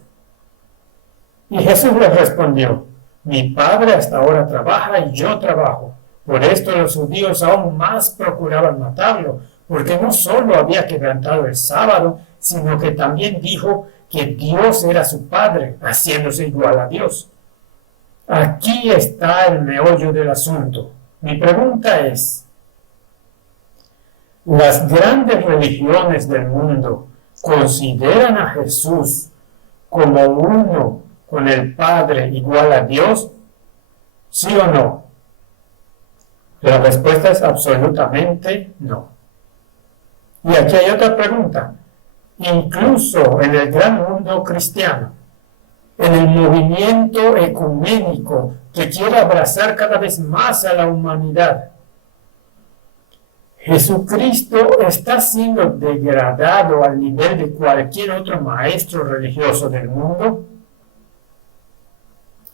Y Jesús les respondió: mi Padre hasta ahora trabaja y yo trabajo. Por esto los judíos aún más procuraban matarlo, porque no solo había quebrantado el sábado, sino que también dijo que Dios era su Padre, haciéndose igual a Dios. Aquí está el meollo del asunto. Mi pregunta es: ¿las grandes religiones del mundo consideran a Jesús como uno con el Padre igual a Dios? ¿Sí o no? La respuesta es absolutamente no. Y aquí hay otra pregunta. Incluso en el gran mundo cristiano, en el movimiento ecuménico que quiere abrazar cada vez más a la humanidad, ¿Jesucristo está siendo degradado al nivel de cualquier otro maestro religioso del mundo?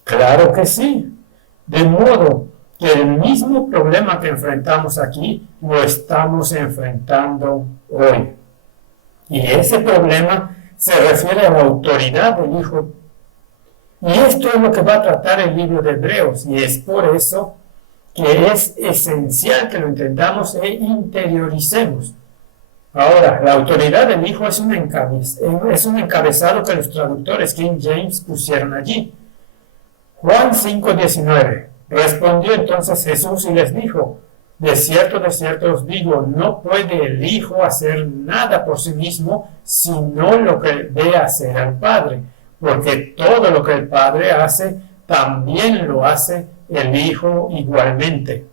Claro que sí. De modo que el mismo problema que enfrentamos aquí lo estamos enfrentando hoy. Y ese problema se refiere a la autoridad del Hijo. Y esto es lo que va a tratar el libro de Hebreos, y es por eso que es esencial que lo entendamos e interioricemos. Ahora, la autoridad del Hijo es un encabezado que los traductores King James pusieron allí. Juan 5:19. Respondió entonces Jesús y les dijo: de cierto os digo, no puede el Hijo hacer nada por sí mismo, sino lo que ve hacer al Padre, porque todo lo que el Padre hace, también lo hace el Hijo igualmente.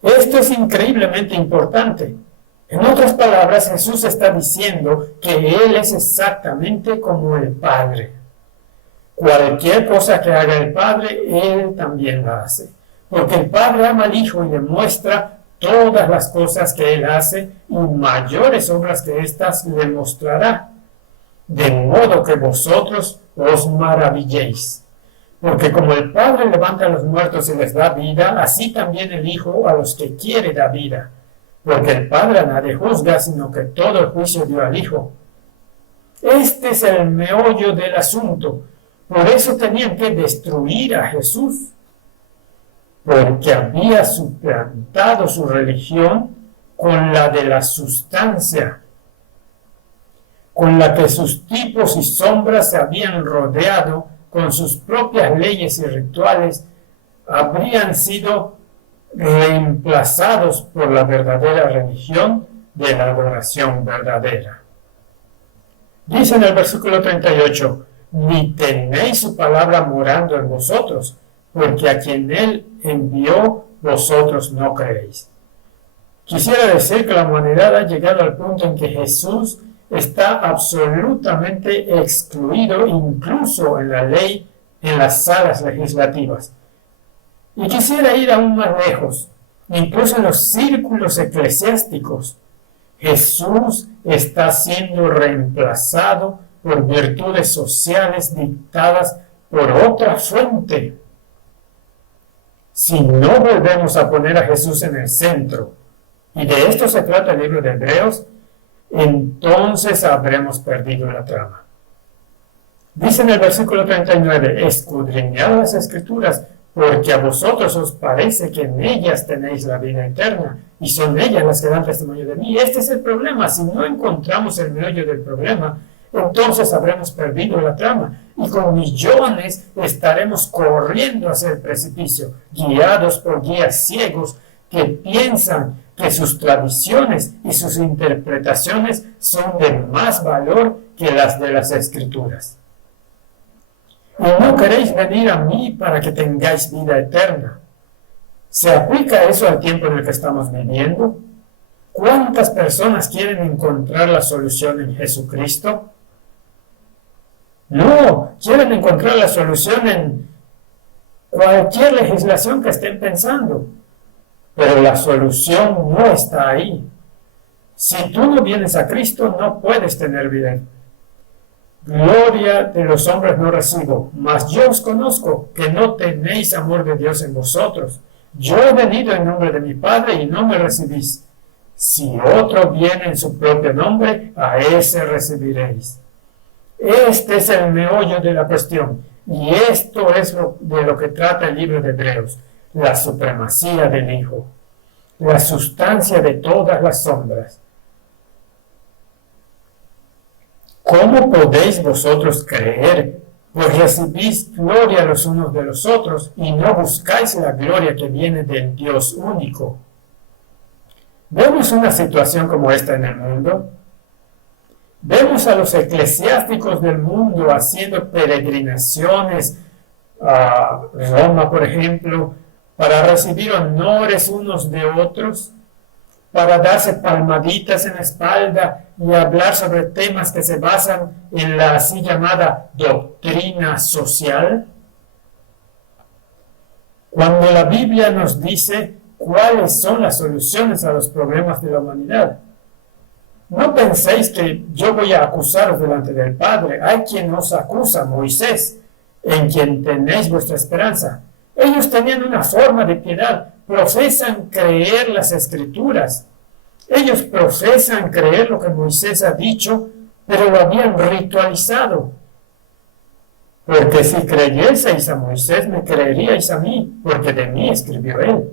Esto es increíblemente importante. En otras palabras, Jesús está diciendo que Él es exactamente como el Padre. Cualquier cosa que haga el Padre, Él también la hace. Porque el Padre ama al Hijo y le muestra todas las cosas que Él hace y mayores obras que éstas le mostrará. De modo que vosotros os maravilléis. Porque como el Padre levanta a los muertos y les da vida, así también el Hijo a los que quiere da vida. Porque el Padre a nadie juzga, sino que todo el juicio dio al Hijo. Este es el meollo del asunto. Por eso tenían que destruir a Jesús, porque había suplantado su religión con la de la sustancia, con la que sus tipos y sombras se habían rodeado con sus propias leyes y rituales, habrían sido reemplazados por la verdadera religión de la adoración verdadera. Dice en el versículo 38, ni tenéis su palabra morando en vosotros, porque a quien Él envió, vosotros no creéis. Quisiera decir que la humanidad ha llegado al punto en que Jesús está absolutamente excluido, incluso en la ley, en las salas legislativas. Y quisiera ir aún más lejos, incluso en los círculos eclesiásticos. Jesús está siendo reemplazado por virtudes sociales dictadas por otra fuente. Si no volvemos a poner a Jesús en el centro, y de esto se trata el libro de Hebreos, entonces habremos perdido la trama. Dice en el versículo 39, escudriñad las Escrituras, porque a vosotros os parece que en ellas tenéis la vida eterna, y son ellas las que dan testimonio de mí. Este es el problema. Si no encontramos el meollo del problema, entonces habremos perdido la trama. y con millones estaremos corriendo hacia el precipicio, guiados por guías ciegos que piensan que sus tradiciones y sus interpretaciones son de más valor que las de las Escrituras. Y no queréis venir a mí para que tengáis vida eterna. ¿Se aplica eso al tiempo en el que estamos viviendo? ¿Cuántas personas quieren encontrar la solución en Jesucristo? No, quieren encontrar la solución en cualquier legislación que estén pensando. Pero la solución no está ahí. Si tú no vienes a Cristo, no puedes tener vida. Gloria de los hombres no recibo, mas yo os conozco que no tenéis amor de Dios en vosotros. Yo he venido en nombre de mi Padre y no me recibís. Si otro viene en su propio nombre, a ese recibiréis. Este es el meollo de la cuestión, y esto es de lo que trata el libro de Hebreos, la supremacía del Hijo, la sustancia de todas las sombras. ¿Cómo podéis vosotros creer? Pues recibís gloria los unos de los otros y no buscáis la gloria que viene del Dios único. ¿Vemos una situación como esta en el mundo? Vemos a los eclesiásticos del mundo haciendo peregrinaciones a Roma, por ejemplo, para recibir honores unos de otros, para darse palmaditas en la espalda y hablar sobre temas que se basan en la así llamada doctrina social. Cuando la Biblia nos dice cuáles son las soluciones a los problemas de la humanidad, no penséis que yo voy a acusaros delante del Padre. Hay quien os acusa, Moisés, en quien tenéis vuestra esperanza. Ellos tenían una forma de piedad, profesan creer las Escrituras. Ellos profesan creer lo que Moisés ha dicho, pero lo habían ritualizado. Porque si creyeseis a Moisés, me creeríais a mí, porque de mí escribió él.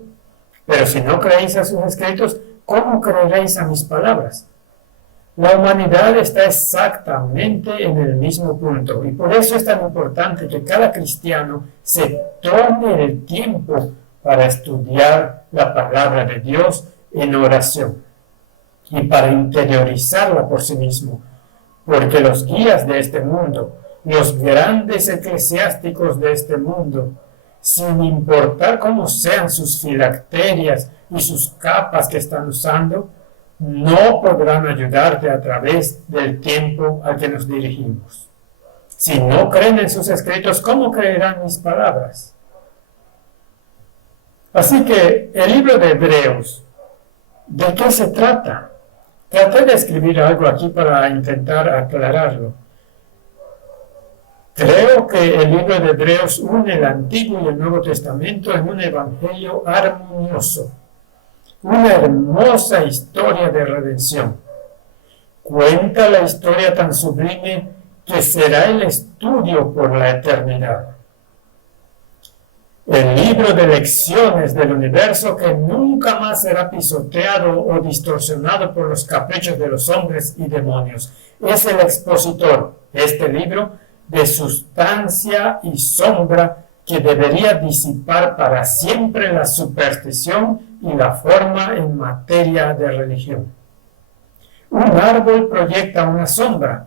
Pero si no creéis a sus escritos, ¿cómo creeréis a mis palabras? La humanidad está exactamente en el mismo punto, y por eso es tan importante que cada cristiano se tome el tiempo para estudiar la palabra de Dios en oración y para interiorizarla por sí mismo, porque los guías de este mundo, los grandes eclesiásticos de este mundo, sin importar cómo sean sus filacterias y sus capas que están usando, no podrán ayudarte a través del tiempo al que nos dirigimos. Si no creen en sus escritos, ¿cómo creerán mis palabras? Así que el libro de Hebreos, ¿de qué se trata? Traté de escribir algo aquí para intentar aclararlo. Creo que el libro de Hebreos une el Antiguo y el Nuevo Testamento en un evangelio armonioso. Una hermosa historia de redención. Cuenta la historia tan sublime que será el estudio por la eternidad. El libro de lecciones del universo que nunca más será pisoteado o distorsionado por los caprichos de los hombres y demonios. Es el expositor, este libro, de sustancia y sombra que debería disipar para siempre la superstición y la forma en materia de religión. Un árbol proyecta una sombra,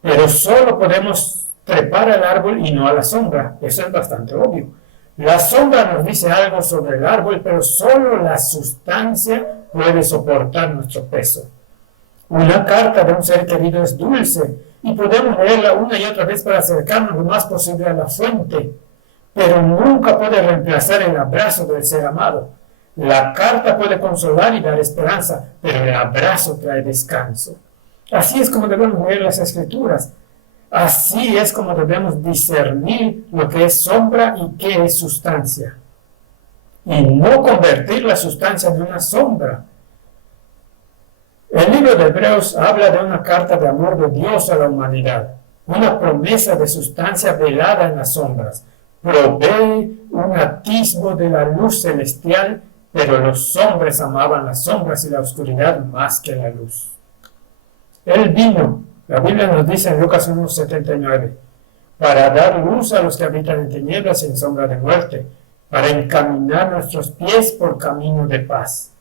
pero solo podemos trepar al árbol y no a la sombra. Eso es bastante obvio. La sombra nos dice algo sobre el árbol, pero solo la sustancia puede soportar nuestro peso. Una carta de un ser querido es dulce y podemos leerla una y otra vez para acercarnos lo más posible a la fuente, pero nunca puede reemplazar el abrazo del ser amado. La carta puede consolar y dar esperanza, pero el abrazo trae descanso. Así es como debemos leer las Escrituras. Así es como debemos discernir lo que es sombra y qué es sustancia. Y no convertir la sustancia en una sombra. El libro de Hebreos habla de una carta de amor de Dios a la humanidad, una promesa de sustancia velada en las sombras. Provee un atisbo de la luz celestial, pero los hombres amaban las sombras y la oscuridad más que la luz. Él vino, la Biblia nos dice en Lucas 1:79, para dar luz a los que habitan en tinieblas y en sombra de muerte, para encaminar nuestros pies por camino de paz.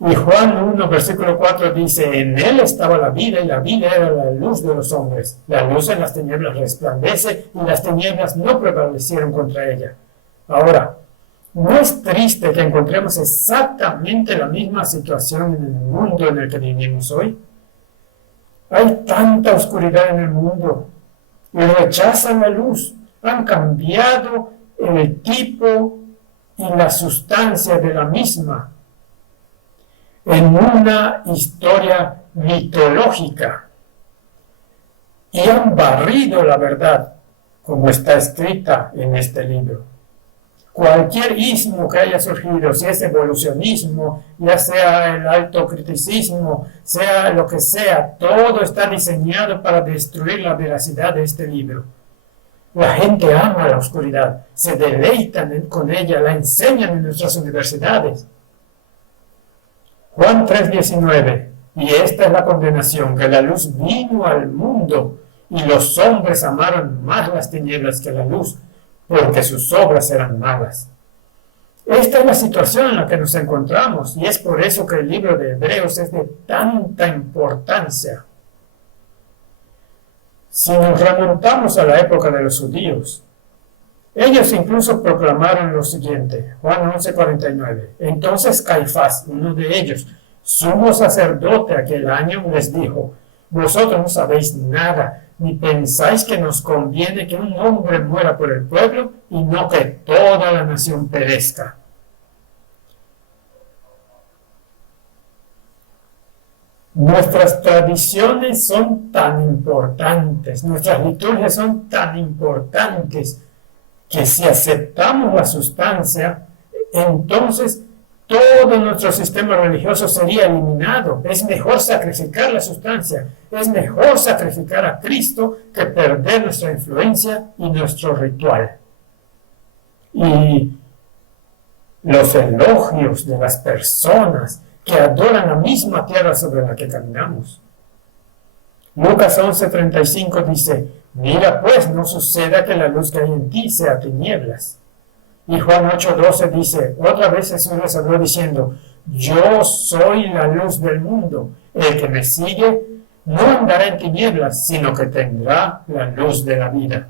Y Juan 1, versículo 4 dice, en él estaba la vida y la vida era la luz de los hombres. La luz en las tinieblas resplandece y las tinieblas no prevalecieron contra ella. Ahora, ¿no es triste que encontremos exactamente la misma situación en el mundo en el que vivimos hoy? Hay tanta oscuridad en el mundo y rechazan la luz. Han cambiado el tipo y la sustancia de la misma en una historia mitológica y han barrido la verdad como está escrita en este libro. Cualquier ismo que haya surgido, si es evolucionismo, ya sea el alto criticismo, sea lo que sea, todo está diseñado para destruir la veracidad de este libro. La gente ama la oscuridad, se deleitan con ella, la enseñan en nuestras universidades. Juan 3:19, y esta es la condenación, que la luz vino al mundo y los hombres amaron más las tinieblas que la luz, porque sus obras eran malas. Esta es la situación en la que nos encontramos y es por eso que el libro de Hebreos es de tanta importancia. Si nos remontamos a la época de los judíos, ellos incluso proclamaron lo siguiente, Juan 11:49. Entonces Caifás, uno de ellos, sumo sacerdote aquel año, les dijo, vosotros no sabéis nada, ni pensáis que nos conviene que un hombre muera por el pueblo y no que toda la nación perezca. Nuestras tradiciones son tan importantes, nuestras liturgias son tan importantes, que si aceptamos la sustancia, entonces todo nuestro sistema religioso sería eliminado. Es mejor sacrificar la sustancia, es mejor sacrificar a Cristo que perder nuestra influencia y nuestro ritual. Y los elogios de las personas que adoran la misma tierra sobre la que caminamos. Lucas 11:35 dice, mira pues, no suceda que la luz que hay en ti sea tinieblas. Y Juan 8:12 dice, otra vez Jesús les habló diciendo, yo soy la luz del mundo, el que me sigue no andará en tinieblas, sino que tendrá la luz de la vida.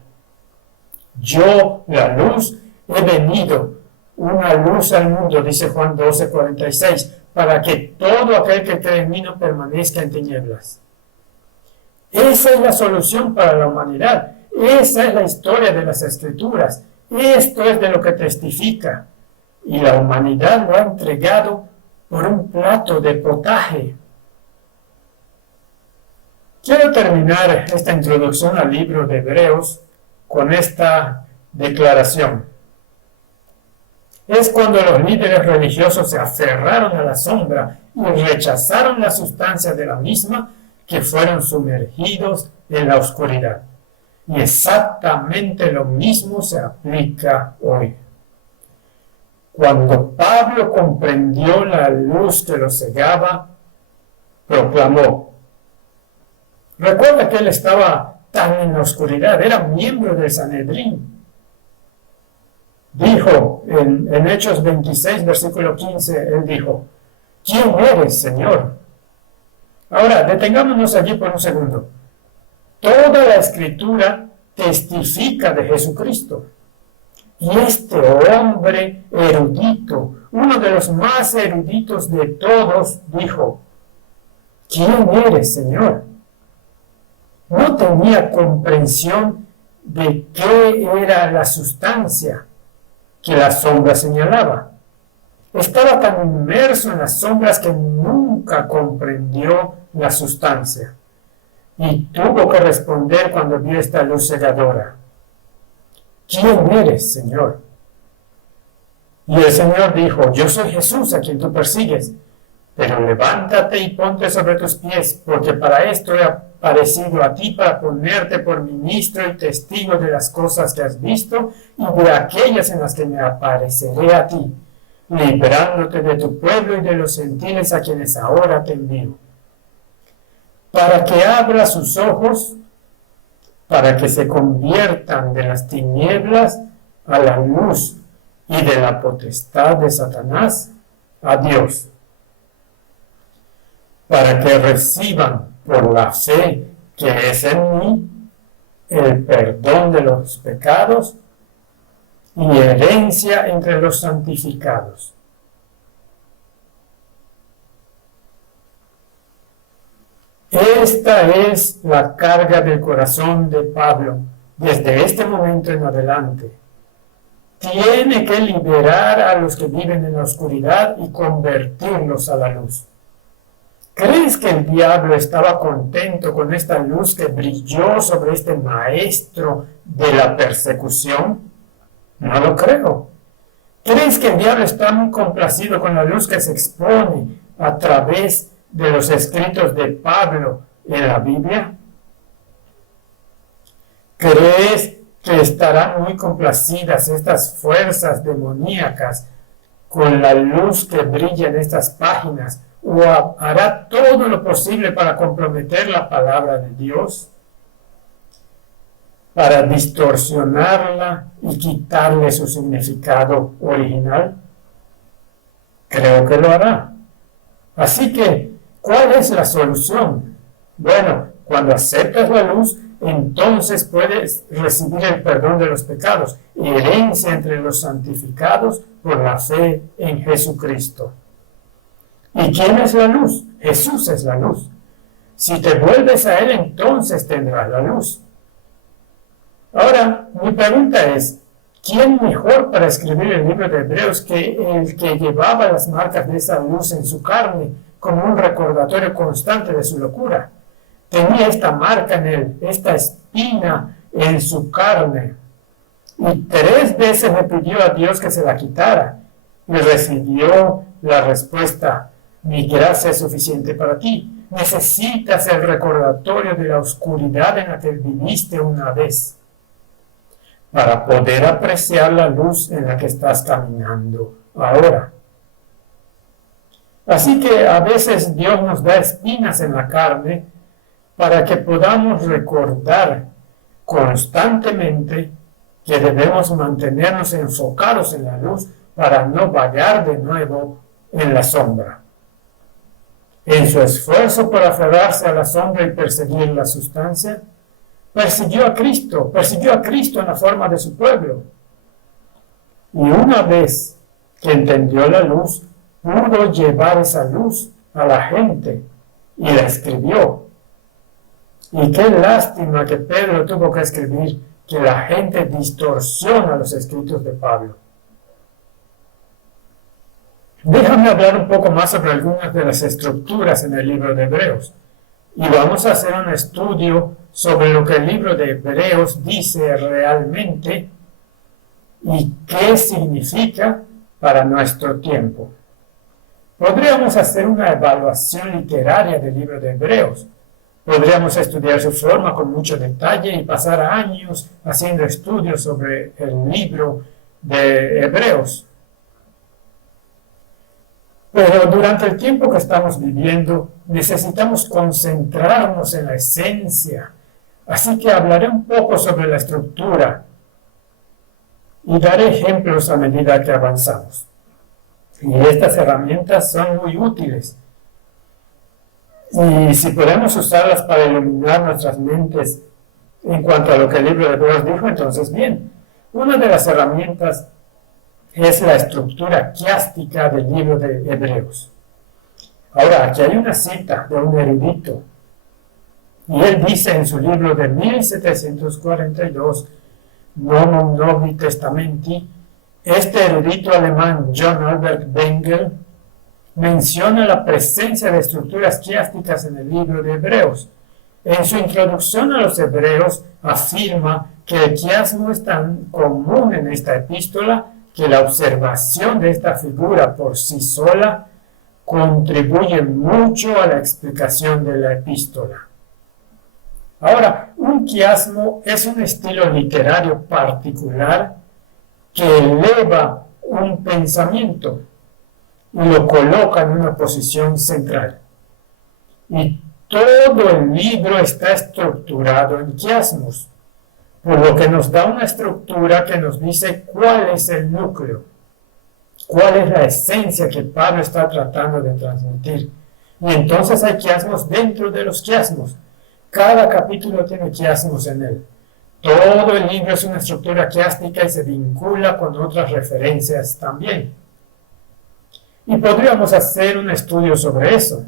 Yo, la luz, he venido, una luz al mundo, dice Juan 12:46, para que todo aquel que cree en mí no permanezca en tinieblas. Esa es la solución para la humanidad. Esa es la historia de las Escrituras. Esto es de lo que testifica. Y la humanidad lo ha entregado por un plato de potaje. Quiero terminar esta introducción al libro de Hebreos con esta declaración. Es cuando los líderes religiosos se aferraron a la sombra y rechazaron la sustancia de la misma que fueron sumergidos en la oscuridad. Y exactamente lo mismo se aplica hoy. Cuando Pablo comprendió la luz que lo cegaba, proclamó. Recuerda que él estaba tan en la oscuridad, era miembro del Sanedrín. Dijo en Hechos 26, versículo 15, él dijo, ¿quién eres, Señor? Ahora, detengámonos allí por un segundo. Toda la Escritura testifica de Jesucristo. Y este hombre erudito, uno de los más eruditos de todos, dijo, ¿quién eres, Señor? No tenía comprensión de qué era la sustancia que la sombra señalaba. Estaba tan inmerso en las sombras que nunca comprendió la sustancia. Y tuvo que responder cuando vio esta luz cegadora. ¿Quién eres, Señor? Y el Señor dijo, yo soy Jesús a quien tú persigues, pero levántate y ponte sobre tus pies, porque para esto he aparecido a ti, para ponerte por ministro y testigo de las cosas que has visto y de aquellas en las que me apareceré a ti, librándote de tu pueblo y de los gentiles a quienes ahora te envío, para que abra sus ojos para que se conviertan de las tinieblas a la luz y de la potestad de Satanás a Dios, para que reciban por la fe que es en mí el perdón de los pecados y herencia entre los santificados. Esta es la carga del corazón de Pablo desde este momento en adelante. Tiene que liberar a los que viven en la oscuridad y convertirlos a la luz. ¿Crees que el diablo estaba contento con esta luz que brilló sobre este maestro de la persecución? No lo creo. ¿Crees que el diablo está muy complacido con la luz que se expone a través de los escritos de Pablo en la Biblia? ¿Crees que estarán muy complacidas estas fuerzas demoníacas con la luz que brilla en estas páginas, o hará todo lo posible para comprometer la palabra de Dios, para distorsionarla y quitarle su significado original? Creo que lo hará. Así que, ¿cuál es la solución? Bueno, cuando aceptas la luz, entonces puedes recibir el perdón de los pecados y herencia entre los santificados por la fe en Jesucristo. ¿Y quién es la luz? Jesús es la luz. Si te vuelves a Él, entonces tendrás la luz. Ahora, mi pregunta es, ¿quién mejor para escribir el libro de Hebreos que el que llevaba las marcas de esa luz en su carne como un recordatorio constante de su locura? Tenía esta marca en él, esta espina en su carne. Y 3 veces le pidió a Dios que se la quitara. Y recibió la respuesta: mi gracia es suficiente para ti. Necesitas el recordatorio de la oscuridad en la que viviste una vez para poder apreciar la luz en la que estás caminando ahora. Así que a veces Dios nos da espinas en la carne para que podamos recordar constantemente que debemos mantenernos enfocados en la luz para no vagar de nuevo en la sombra. En su esfuerzo por aferrarse a la sombra y perseguir la sustancia, persiguió a Cristo en la forma de su pueblo. Y una vez que entendió la luz, pudo llevar esa luz a la gente y la escribió. Y qué lástima que Pedro tuvo que escribir que la gente distorsiona los escritos de Pablo. Déjame hablar un poco más sobre algunas de las estructuras en el libro de Hebreos. Y vamos a hacer un estudio sobre lo que el libro de Hebreos dice realmente y qué significa para nuestro tiempo. Podríamos hacer una evaluación literaria del libro de Hebreos. Podríamos estudiar su forma con mucho detalle y pasar años haciendo estudios sobre el libro de Hebreos. Pero durante el tiempo que estamos viviendo, necesitamos concentrarnos en la esencia. Así que hablaré un poco sobre la estructura y daré ejemplos a medida que avanzamos. Y estas herramientas son muy útiles. Y si podemos usarlas para iluminar nuestras mentes en cuanto a lo que el libro de Hebreos dijo, entonces bien. Una de las herramientas es la estructura quiástica del libro de Hebreos. Ahora, aquí hay una cita de un erudito. Y él dice en su libro de 1742, Novum Novi Testamenti, este erudito alemán John Albert Bengel menciona la presencia de estructuras quiásticas en el libro de Hebreos. En su introducción a los Hebreos afirma que el quiasmo es tan común en esta epístola que la observación de esta figura por sí sola contribuye mucho a la explicación de la epístola. Ahora, un quiasmo es un estilo literario particular que eleva un pensamiento y lo coloca en una posición central. Y todo el libro está estructurado en quiasmos. por lo que nos da una estructura que nos dice cuál es el núcleo, cuál es la esencia que Pablo está tratando de transmitir. Y entonces hay quiasmos dentro de los quiasmos. Cada capítulo tiene quiasmos en él. Todo el libro es una estructura quiástica y se vincula con otras referencias también. Y podríamos hacer un estudio sobre eso.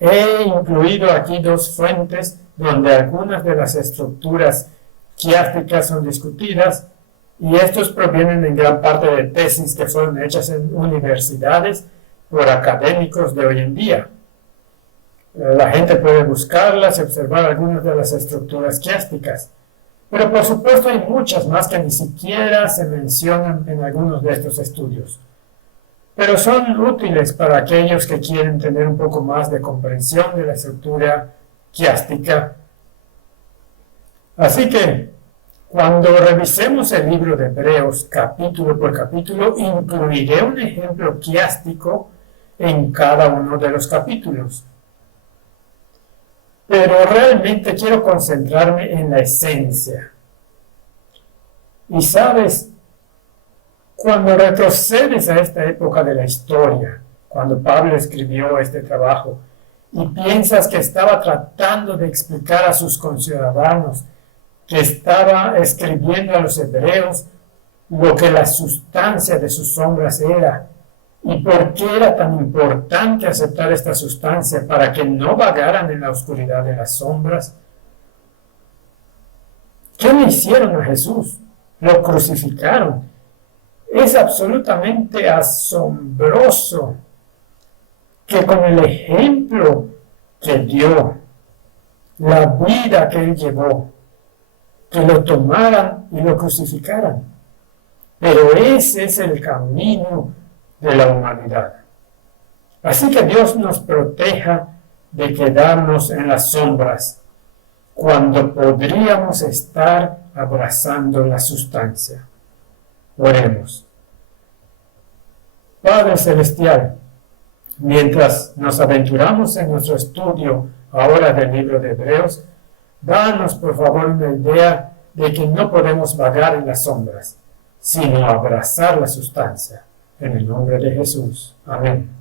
He incluido aquí dos fuentes donde algunas de las estructuras quiásticas son discutidas, y estos provienen en gran parte de tesis que fueron hechas en universidades por académicos de hoy en día. La gente puede buscarlas y observar algunas de las estructuras quiásticas, pero por supuesto hay muchas más que ni siquiera se mencionan en algunos de estos estudios. Pero son útiles para aquellos que quieren tener un poco más de comprensión de la estructura quiástica. Así que, cuando revisemos el libro de Hebreos capítulo por capítulo, incluiré un ejemplo quiástico en cada uno de los capítulos. Pero realmente quiero concentrarme en la esencia. Y sabes, cuando retrocedes a esta época de la historia, cuando Pablo escribió este trabajo, y piensas que estaba tratando de explicar a sus conciudadanos, que estaba escribiendo a los hebreos lo que la sustancia de sus sombras era, y por qué era tan importante aceptar esta sustancia para que no vagaran en la oscuridad de las sombras. ¿Qué le hicieron a Jesús? Lo crucificaron. Es absolutamente asombroso que con el ejemplo que dio, la vida que él llevó, que lo tomaran y lo crucificaran. Pero ese es el camino de la humanidad. Así que Dios nos proteja de quedarnos en las sombras cuando podríamos estar abrazando la sustancia. Oremos. Padre Celestial, mientras nos aventuramos en nuestro estudio ahora del libro de Hebreos, danos por favor una idea de que no podemos vagar en las sombras, sino abrazar la sustancia. En el nombre de Jesús. Amén.